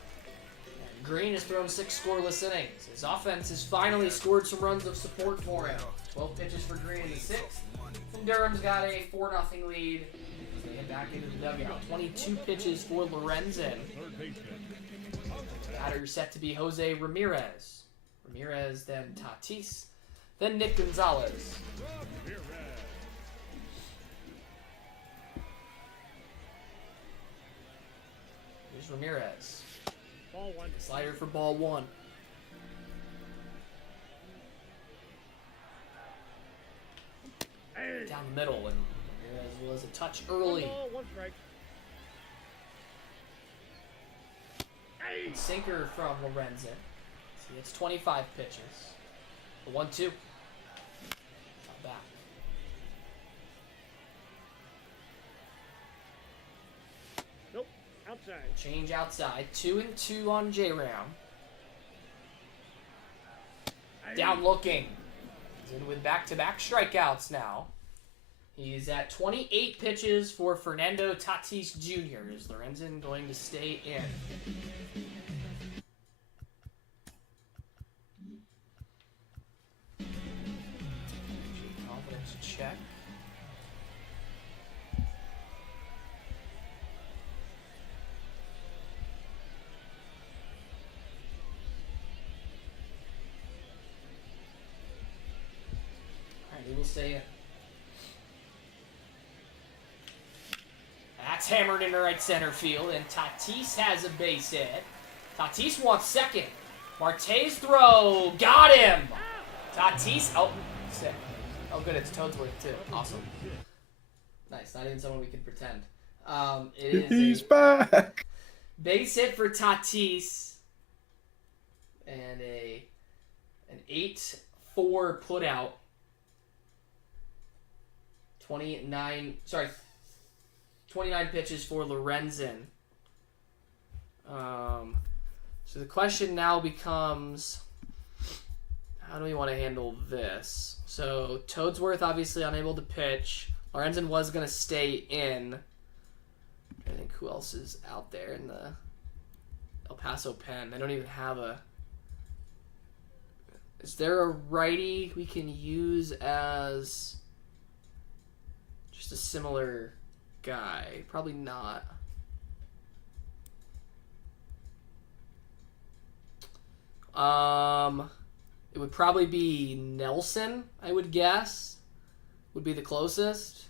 And Green has thrown 6 scoreless innings. His offense has finally scored some runs of support for him. 12 pitches for Green in the 6th. And Durham's got a 4-0 lead as they head back into the dugout. 22 pitches for Lorenzen. Batter set to be Jose Ramirez. Ramirez, then Tatis, then Nick Gonzalez. Here's Ramirez. Ball 1. Slider for ball 1. Down the middle, and Ramirez was a touch 1 early. ball, 1 strike. Sinker from Lorenzen. See, it's 25 pitches. The 1-2. Not back. Nope. Outside. Change outside. 2-2 on J-Ram. Down looking. He's in with back-to-back strikeouts now. He's at 28 pitches for Fernando Tatis Jr. Is Lorenzen going to stay in? Confidence check. Alright, he will stay in. That's hammered into right center field, and Tatis has a base hit. Tatis wants second. Marte's throw. Got him! Tatis. Oh, sick. Oh, good. It's Toadsworth, too. Awesome. Nice. Not even someone we can pretend. It is He's back. base hit for Tatis. And an 8-4 put out. 29 pitches for Lorenzen. So the question now becomes, how do we want to handle this? So Toadsworth obviously unable to pitch. Lorenzen was going to stay in. I think who else is out there in the El Paso pen? They don't even have a... Is there a righty we can use as just a similar guy? Probably not. It would probably be Nelson, I would guess. Would be the closest.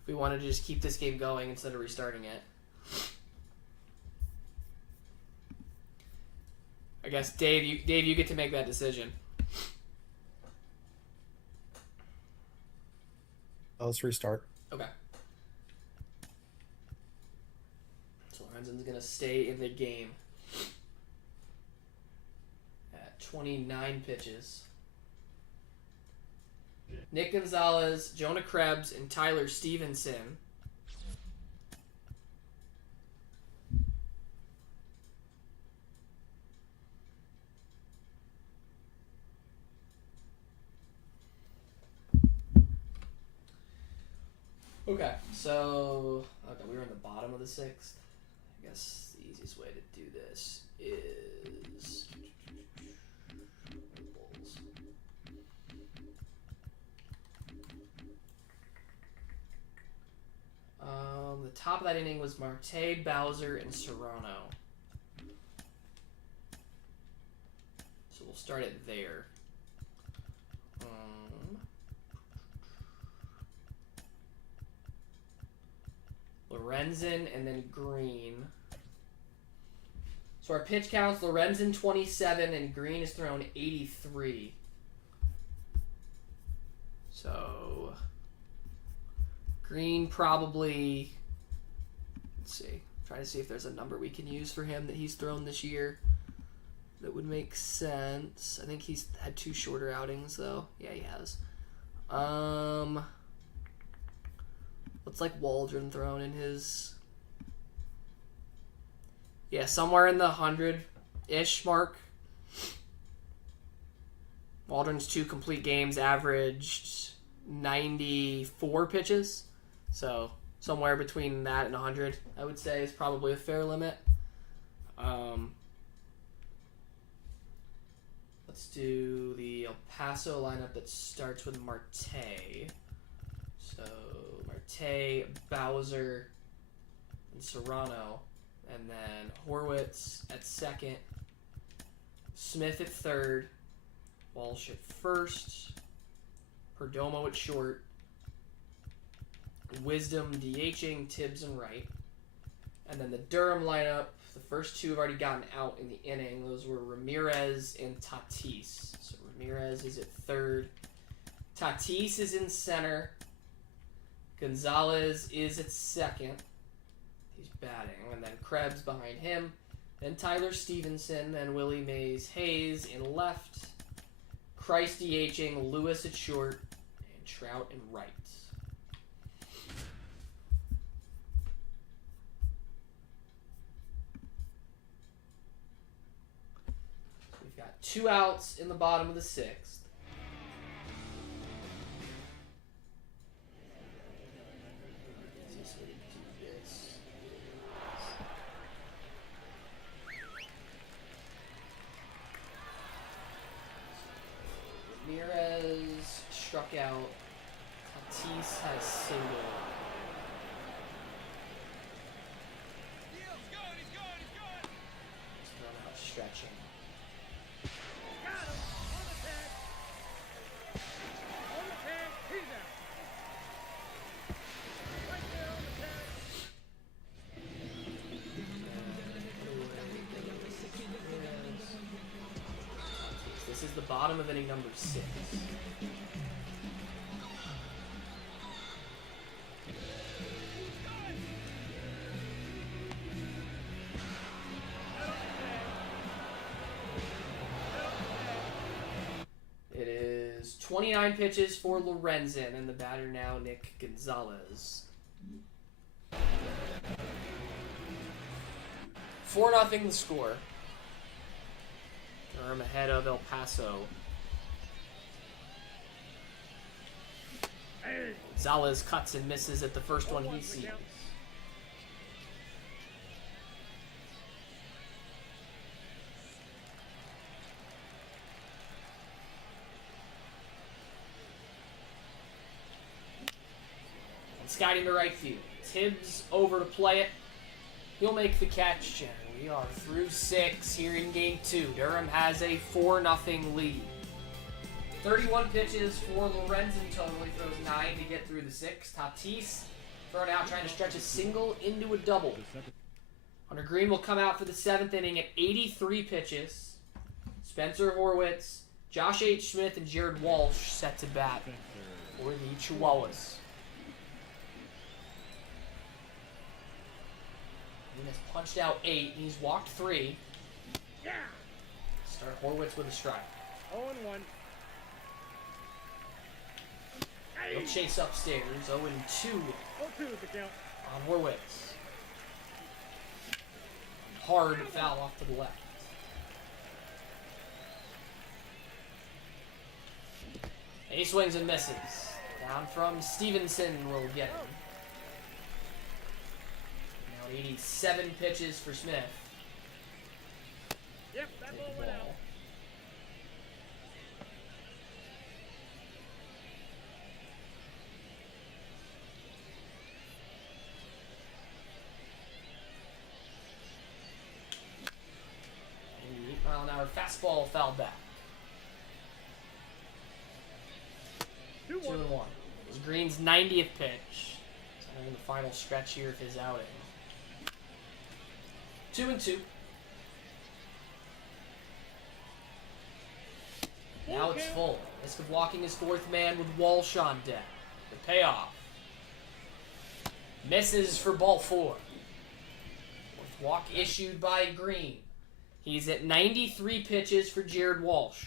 If we wanted to just keep this game going instead of restarting it. I guess Dave, you get to make that decision. Let's restart. Okay. So Lorenzen's gonna stay in the game at 29 pitches. Nick Gonzalez, Jonah Krebs, and Tyler Stevenson. Okay, so we were in the bottom of the 6th. I guess the easiest way to do this is Bulls. The top of that inning was Marte, Bowser, and Serrano. So we'll start it there. Lorenzen and then Green. So our pitch counts: Lorenzen 27 and Green is thrown 83. So Green probably, let's see, trying to see if there's a number we can use for him that he's thrown this year that would make sense. I think he's had 2 shorter outings though. Yeah, he has. What's like Waldron thrown in his? Yeah, somewhere in the 100-ish mark. Waldron's 2 complete games averaged 94 pitches. So somewhere between that and 100, I would say, is probably a fair limit. Let's do the El Paso lineup that starts with Marte. So Marte, Bowser, and Serrano. And then Horwitz at second. Smith at third. Walsh at first. Perdomo at short. Wisdom DHing, Tibbs and right. And then the Durham lineup, the first 2 have already gotten out in the inning. Those were Ramirez and Tatis. So Ramirez is at third. Tatis is in center. Gonzalez is at second. He's batting. And then Krebs behind him. Then Tyler Stevenson. Then Willie Mays Hayes in left. Christ DHing, Lewis at short. And Trout in right. So we've got 2 outs in the bottom of the 6th. Ramirez struck out. Tatis has single. Just thrown out stretching. Got him. On the tag. On the tag. He's out. Right there on the tag. This is the bottom of inning number 6. It is 29 pitches for Lorenzen, and the batter now Nick Gonzalez. 4-0 the score. Durham ahead of El Paso. Gonzalez cuts and misses at the first one he sees. And scouting to right field. Tibbs over to play it. He'll make the catch, and we are through 6 here in Game 2. Durham has a 4-0 lead. 31 pitches for Lorenzen total. He throws 9 to get through the 6th. Tatis thrown out trying to stretch a single into a double. Hunter Green will come out for the 7th inning at 83 pitches. Spencer Horwitz, Josh H. Smith, and Jared Walsh set to bat for the Chihuahuas. Green has punched out 8. He's walked 3. Yeah. Start Horwitz with a strike. 0-1. He'll chase upstairs. 0-2 0-2 is the count. on Horwitz. Hard foul off to the left. And he swings and misses. Down from Stevenson will get him. Now 87 pitches for Smith. Yep, that ball went out. And the 8-mile-an-hour fastball fouled back. 2-1. 2-1. It was Green's 90th pitch. In the final stretch here of his outing. 2-2. Now it's full. Risk of walking his fourth man with Walsh on deck. The payoff. Misses for ball 4. Fourth walk issued by Green. He's at 93 pitches for Jared Walsh.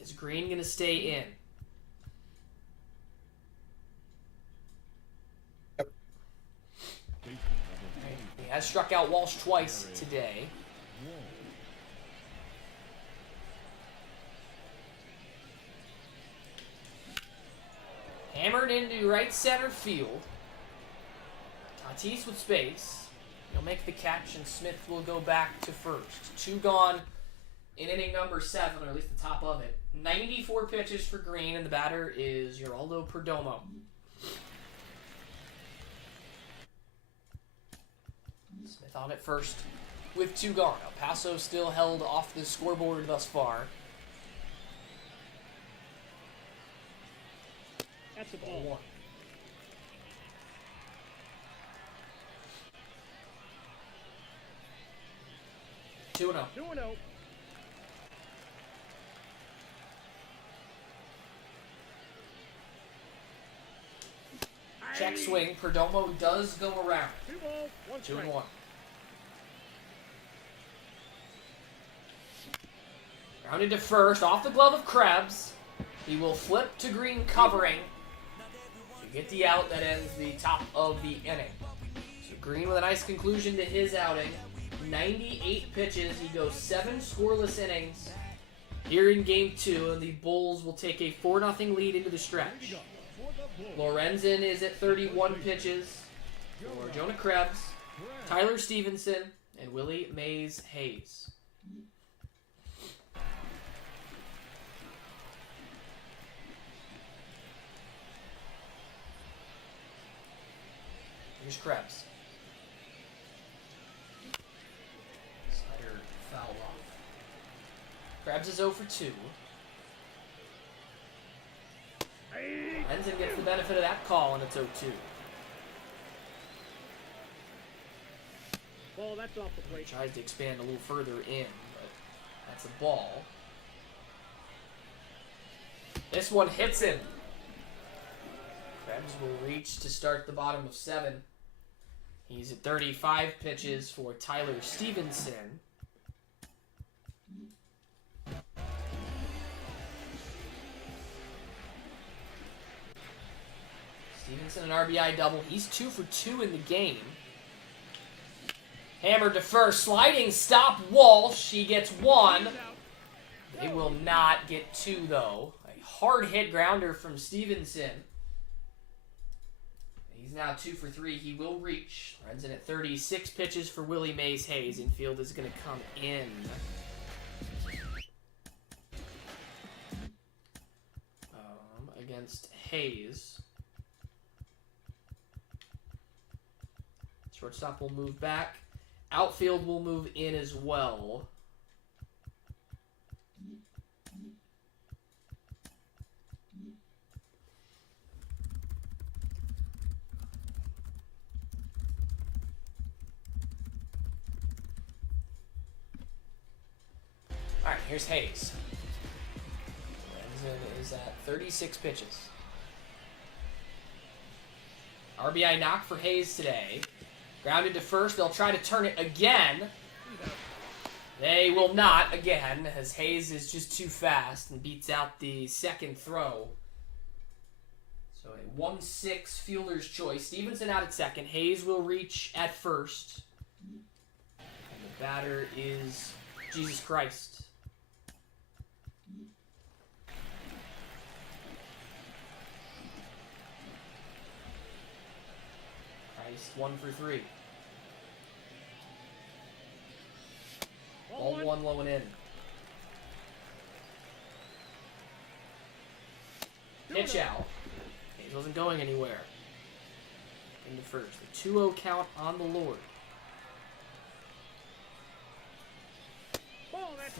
Is Green going to stay in? He has struck out Walsh twice today. Hammered into right center field. Tatis with space. He'll make the catch, and Smith will go back to first. 2 gone in inning number 7, or at least the top of it. 94 pitches for Green, and the batter is Geraldo Perdomo. Smith on at first with 2 gone. El Paso still held off the scoreboard thus far. That's a ball. 1. Two and 0. 2-0. Check swing. Perdomo does go around. 2 balls, 1 2 strike. and 1. Grounded to first, off the glove of Krebs. He will flip to Green covering to get the out that ends the top of the inning. So Green with a nice conclusion to his outing. 98 pitches. He goes 7 scoreless innings here in Game 2, and the Bulls will take a 4-0 lead into the stretch. Lorenzen is at 31 pitches for Jonah Krebs, Tyler Stevenson, and Willie Mays Hayes. Here's Krebs. Slider foul off. Krebs is 0 for 2. Lorenzen gets the benefit of that call, and it's 0-2. Ball, that's off the plate. Tries to expand a little further in, but that's a ball. This one hits him. Krebs will reach to start the bottom of 7. He's at 35 pitches for Tyler Stevenson. Stevenson an RBI double. He's 2 for 2 in the game. Hammered to first. Sliding stop Walsh. He gets 1. They will not get 2 though. A hard hit grounder from Stevenson. He's now 2 for 3. He will reach. Runs in at 36 pitches for Willie Mays Hayes. Infield is going to come in. Against Hayes. Shortstop will move back. Outfield will move in as well. All right, here's Hayes. Lorenzen is at 36 pitches. RBI knock for Hayes today. Grounded to first. They'll try to turn it again. They will not again, as Hayes is just too fast and beats out the second throw. So a 1-6 fielder's choice. Stevenson out at second. Hayes will reach at first. And the batter is Jesus Christ. Christ, 1 for 3. Ball 1 low and in. Pitch out. He wasn't going anywhere. In the first. The 2-0 count on the Lord.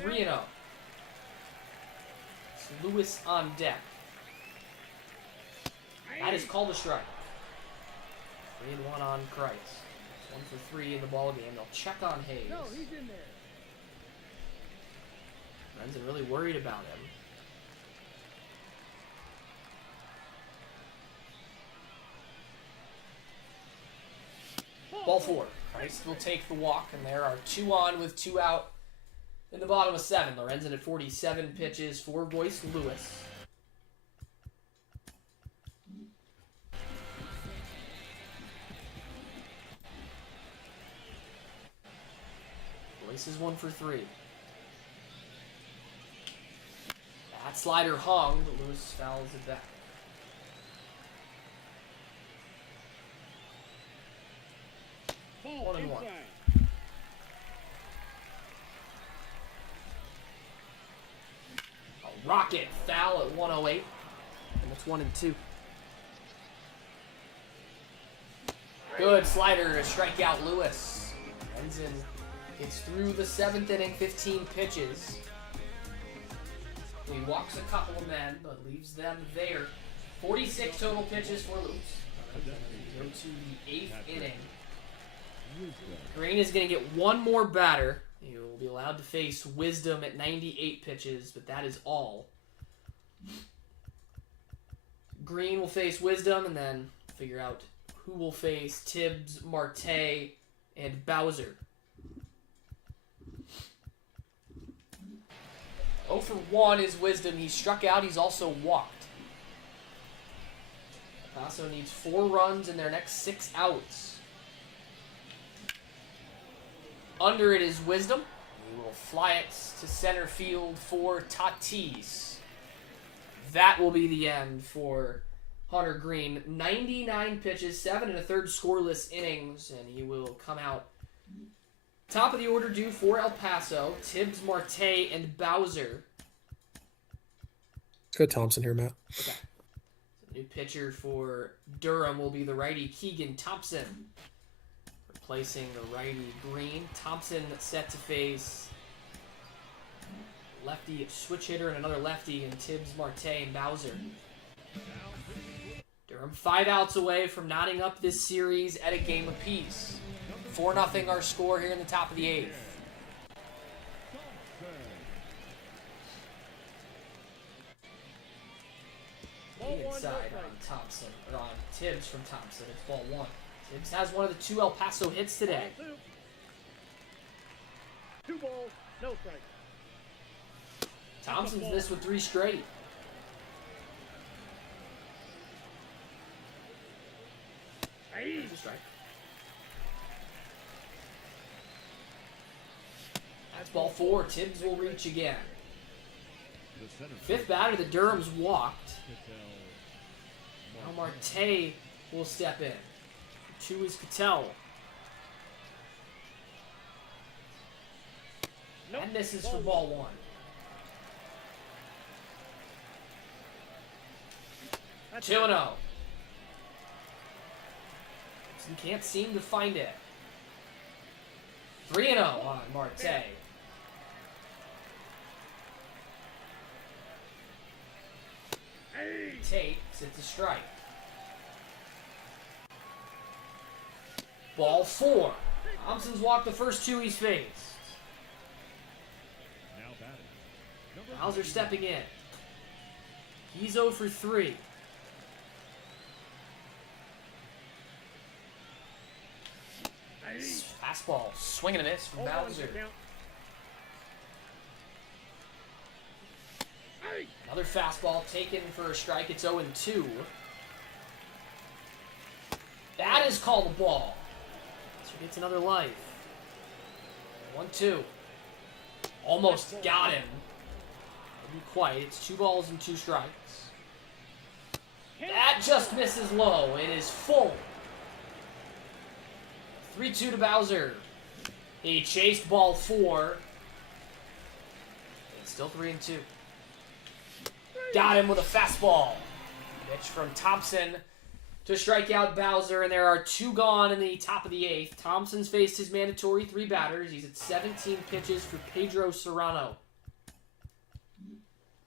3-0. It's Lewis on deck. That is called a strike. 3-1 on Christ. 1 for 3 in the ball game. They'll check on Hayes. No, he's in there. Ren's really worried about him. Ball 4. Christ will take the walk, and there are 2 on with 2 out in the bottom of 7. Lorenzen at 47 pitches for Royce Lewis. Royce is 1 for 3. That slider hung, but Lewis fouls it back. Ball 1-1. inside. A rocket foul at 108. And it's 1-2. Good slider to strike out Lewis. Renzen gets through the 7th inning, 15 pitches. He walks a couple of men, but leaves them there. 46 total pitches for Lewis. Go to the 8th inning. Green is going to get one more batter. He will be allowed to face Wisdom at 98 pitches, but that is all. Green will face Wisdom, and then figure out who will face Tibbs, Marte, and Bowser. 0 for 1 is Wisdom. He struck out. He's also walked. Paso needs 4 runs in their next 6 outs. Under it is Wisdom. He will fly it to center field for Tatis. That will be the end for Hunter Green. 99 pitches, 7 1/3 scoreless innings, and he will come out top of the order due for El Paso. Tibbs, Marte, and Bowser. Let's go Thompson here, Matt. Okay. The new pitcher for Durham will be the righty Keegan Thompson. Replacing the righty Green. Thompson set to face lefty switch hitter and another lefty in Tibbs, Marte, and Bowser. Durham 5 outs away from knotting up this series at a game apiece. 4-0 our score here in the top of the 8th. Inside on Thompson, or on Tibbs from Thompson. It's ball 1. Tibbs has one of the 2 El Paso hits today. 2 balls, no strike. Thompson's missed with 3 straight. There's a strike. That's ball 4. Tibbs will reach again. 5th batter, the Durham's walked. Now Marte will step in. 2 is Cattell. And misses for ball 1. That's 2-0. He can't seem to find it. 3-0 on Marte. Takes, it's a strike. Ball 4. Thompson's walked the first 2 he's faced. Now batting. Bowser stepping in. He's 0 for 3. Fastball, swing and a miss from Bowser. Another fastball taken for a strike. It's 0-2. That is called a ball. So he gets another life. 1-2. Almost got him. Didn't quite. It's 2 balls and 2 strikes. That just misses low. It is full. 3-2 to Bowser. He chased ball 4. It's still 3-2. Got him with a fastball. Pitch from Thompson to strike out Bowser, and there are 2 gone in the top of the 8th. Thompson's faced his mandatory 3 batters. He's at 17 pitches for Pedro Serrano.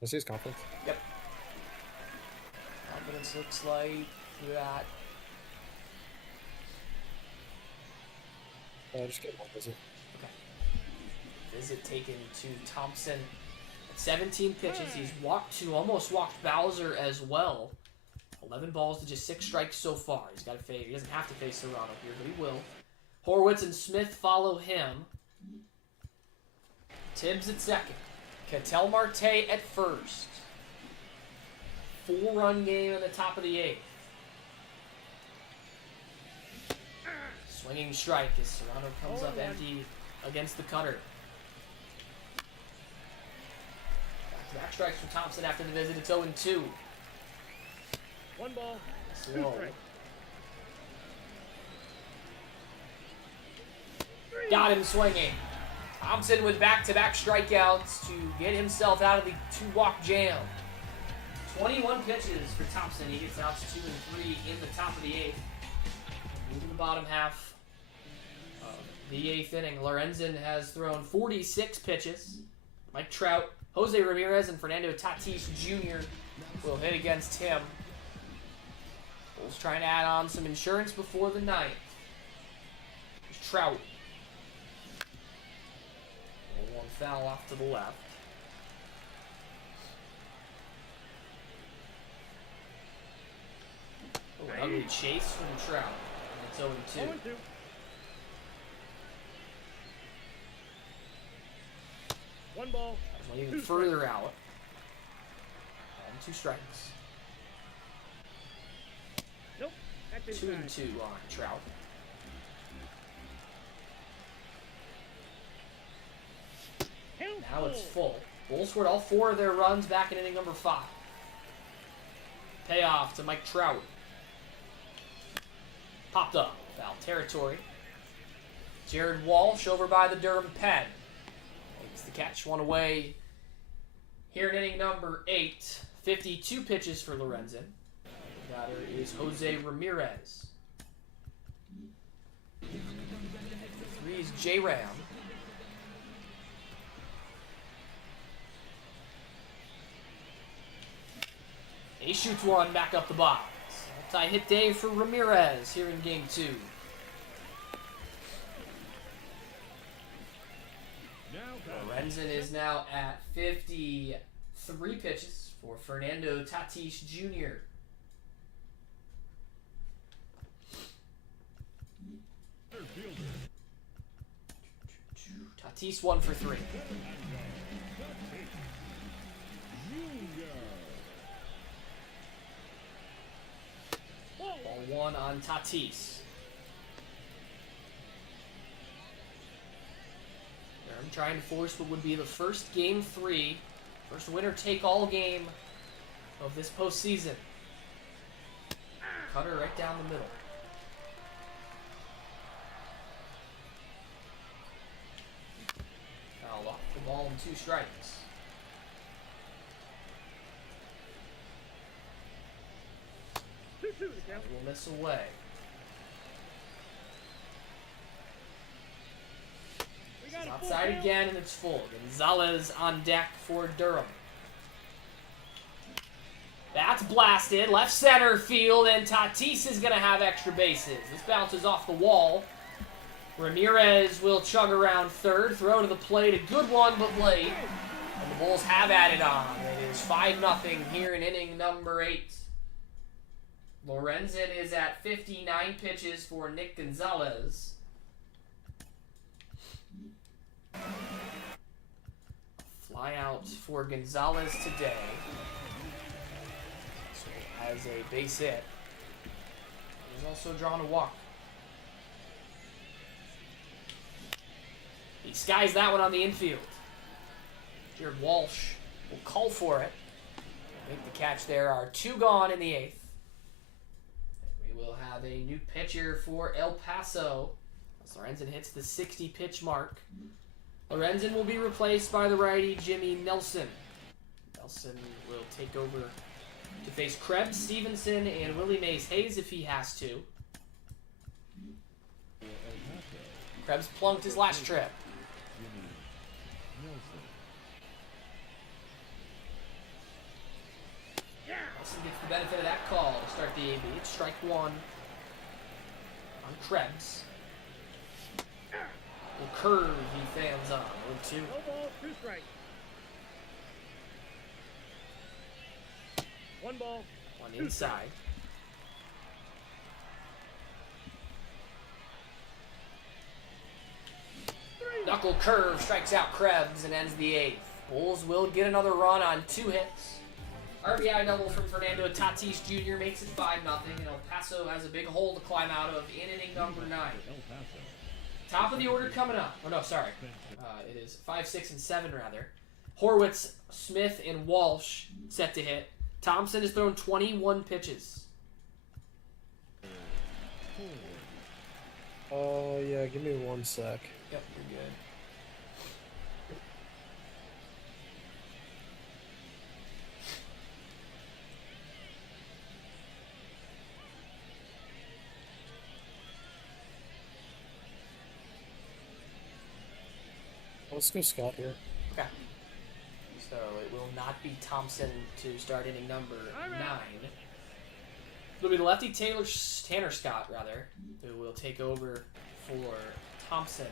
I see his confidence. Yep. Confidence looks like that. Just get one visit. Okay. Visit taken to Thompson. At 17 pitches, he's almost walked Bowser as well. 11 balls to just 6 strikes so far. He's got to face. He doesn't have to face Serrano here, but he will. Horwitz and Smith follow him. Tibbs at second. Ketel Marte at first. 4-run game in the top of the 8th. Swinging strike as Serrano comes up empty against the cutter. Back-to-back strikes for Thompson after the visit. It's 0-2. 1 ball. Slow. Got him swinging. Thompson with back-to-back strikeouts to get himself out of the 2-walk jam. 21 pitches for Thompson. He gets outs 2 and 3 in the top of the 8th. Moving the bottom half of the 8th inning. Lorenzen has thrown 46 pitches. Mike Trout, Jose Ramirez, and Fernando Tatis Jr. will hit against him. Bulls trying to add on some insurance before the 9th. There's Trout. 1 foul off to the left. Oh, an ugly chase from Trout. And it's 0-2. 0-2. One ball. There's one even further out. And 2 strikes. Nope. That's 2 inside. and 2 on Trout. Now it's full. Bulls scored all 4 of their runs back in inning number 5. Payoff to Mike Trout. Popped up. Foul territory. Jared Walsh over by the Durham pen. Makes the catch, 1 away. Here in inning number 8. 52 pitches for Lorenzen. The batter is Jose Ramirez. 3 is J-Ram. He shoots 1 back up the box. Multi-hit day for Ramirez here in game 2. Lorenzen is now at 53 pitches for Fernando Tatis Jr. Tatis 1 for 3. Ball 1 on Tatis. Durham trying to force what would be the first game 3, first winner-take-all game of this postseason. Cutter right down the middle. Foul off the ball and 2 strikes. Will miss away. It's outside again, and it's full. Gonzalez on deck for Durham. That's blasted. Left center field, and Tatis is going to have extra bases. This bounces off the wall. Ramirez will chug around third. Throw to the plate. A good one, but late. And the Bulls have added on. It is 5-0 here in inning number 8. Lorenzen is at 59 pitches for Nick Gonzalez. Fly out for Gonzalez today. So he has a base hit. He's also drawn a walk. He skies that one on the infield. Jared Walsh will call for it. Make the catch. There are 2 gone in the 8th. We will have a new pitcher for El Paso. As Lorenzen hits the 60 pitch mark. Lorenzen will be replaced by the righty Jimmy Nelson. Nelson will take over to face Krebs, Stevenson, and Willie Mays Hayes if he has to. Krebs plunked his last trip. Nelson gets the benefit of that call to start the AB. It's strike one on Krebs. Will curve, he fans on. 0-2. No ball, 2 strikes. 1 ball. One inside. Knuckle curve strikes out Krebs and ends the 8th. Bulls will get another run on 2 hits. RBI double from Fernando Tatis Jr. makes it 5-0, and El Paso has a big hole to climb out of in inning number 9. Top of the order coming up. Oh no, sorry. It is 5, 6, and 7 rather. Horwitz, Smith, and Walsh set to hit. Thompson has thrown 21 pitches. Yeah, give me 1 sec. Yep, you're good. Let's go Scott here. Okay. So it will not be Thompson to start inning number 9. It'll be the lefty Tanner Scott, rather, who will take over for Thompson.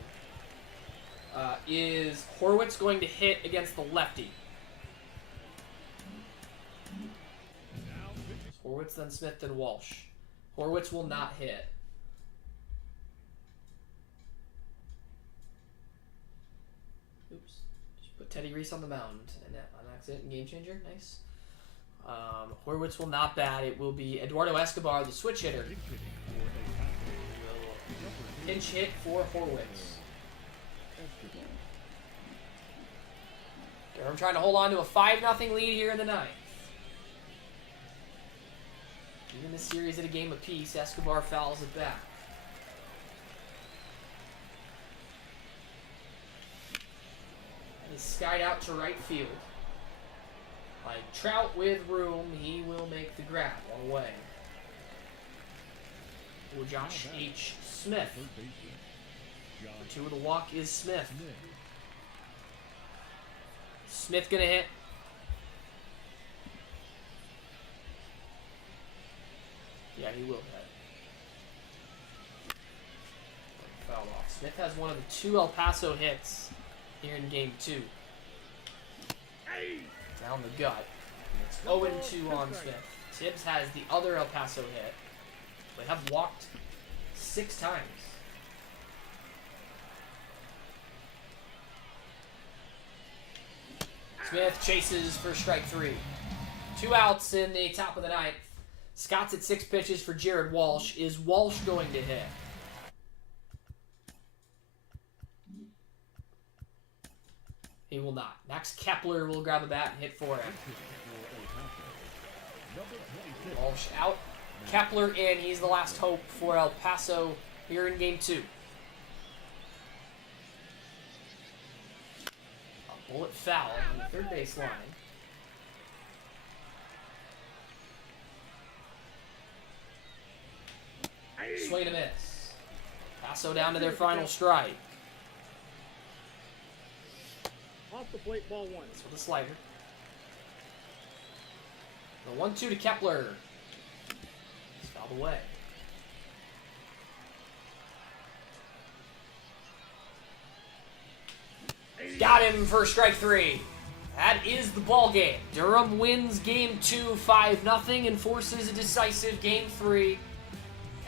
Is Horwitz going to hit against the lefty? Horwitz, then Smith, then Walsh. Horwitz will not hit. Oops. Just put Teddy Reese on the mound. And on accident, game changer. Nice. Horwitz will not bat. It will be Eduardo Escobar, the switch hitter. Pinch hit for Horwitz. Durham trying to hold on to a 5-0 lead here in the 9th. Even this series at a game apiece, Escobar fouls it back. He's skied out to right field. Like Trout with room, he will make the grab on away. Well, Josh H. Smith. For 2 of the walk is Smith. Smith gonna hit. Yeah, he will hit. Foul off. Smith has one of the 2 El Paso hits here in game 2. Down the gut. It's 0-2 on Smith. Tibbs has the other El Paso hit. They have walked 6 times. Smith chases for strike 3. 2 outs in the top of the 9th. Scott's at 6 pitches for Jared Walsh. Is Walsh going to hit? He will not. Max Kepler will grab a bat and hit for him. Walsh out. Kepler in. He's the last hope for El Paso here in game 2. A bullet foul on the third base line. Swing and a miss. Paso down to their final strike. Off the plate, ball 1. That's with a slider. The 1-2 to Kepler. He's fouled away. Got him for strike 3. That is the ball game. Durham wins game 2 5-0 and forces a decisive game 3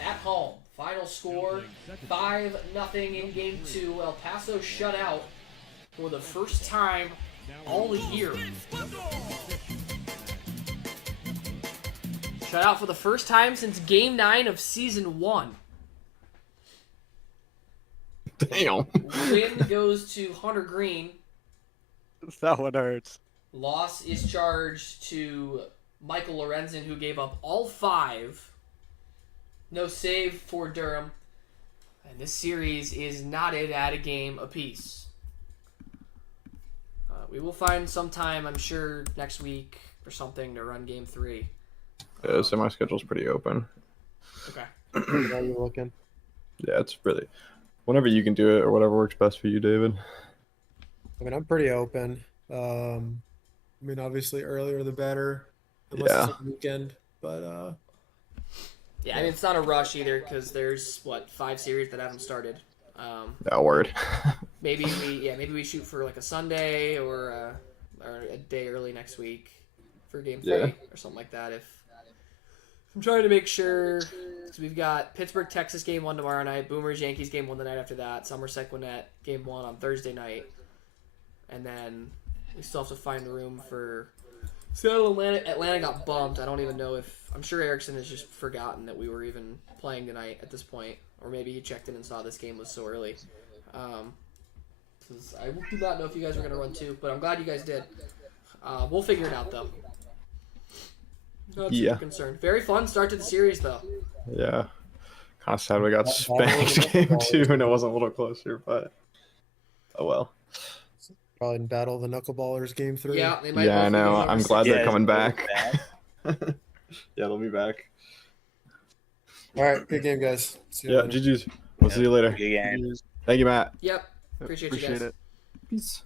at home. Final score 5-0 in game 2. El Paso shut out for the first time all year. Shut out for the first time since game 9 of season 1. Damn. Win goes to Hunter Green. That one hurts. Loss is charged to Michael Lorenzen, who gave up all 5. No save for Durham. And this series is knotted at a game apiece. We will find some time, I'm sure, next week or something to run game 3. Yeah, so my schedule's pretty open. Okay. How you looking? Yeah, it's really whenever you can do it or whatever works best for you, David. I mean, I'm pretty open. I mean, obviously earlier the better, unless Yeah. it's a weekend. But Yeah, I mean, it's not a rush either because there's, 5 series that haven't started. Yeah, word. Maybe we shoot for like a Sunday or a day early next week for game 3 Yeah. or something like that. If I'm trying to make sure, because we've got Pittsburgh Texas game 1 tomorrow night, Boomers Yankees game 1 the night after that, Somerset Gwinnett game 1 on Thursday night, and then we still have to find room for Seattle Atlanta. Atlanta got bumped. I don't even know if I'm sure Erickson has just forgotten that we were even playing tonight at this point, or maybe he checked in and saw this game was so early. 'Cause I do not know if you guys were going to run 2, but I'm glad you guys did. We'll figure it out, though. Not super Yeah. concerned. Very fun start to the series, though. Yeah. Kind of sad we got Battle spanked of the game Knuckleballers. 2 and it wasn't a little closer, but oh well. probably in Battle of the Knuckleballers game 3. Yeah, they might. Yeah, I both know. lose I'm over glad six. they're coming it's back. bad. Yeah, they'll be back. All right, good game, guys. See you Yeah, later. GG's. We'll see you later. Good game. Thank you, Matt. Yep. Appreciate you guys. Appreciate it. Peace.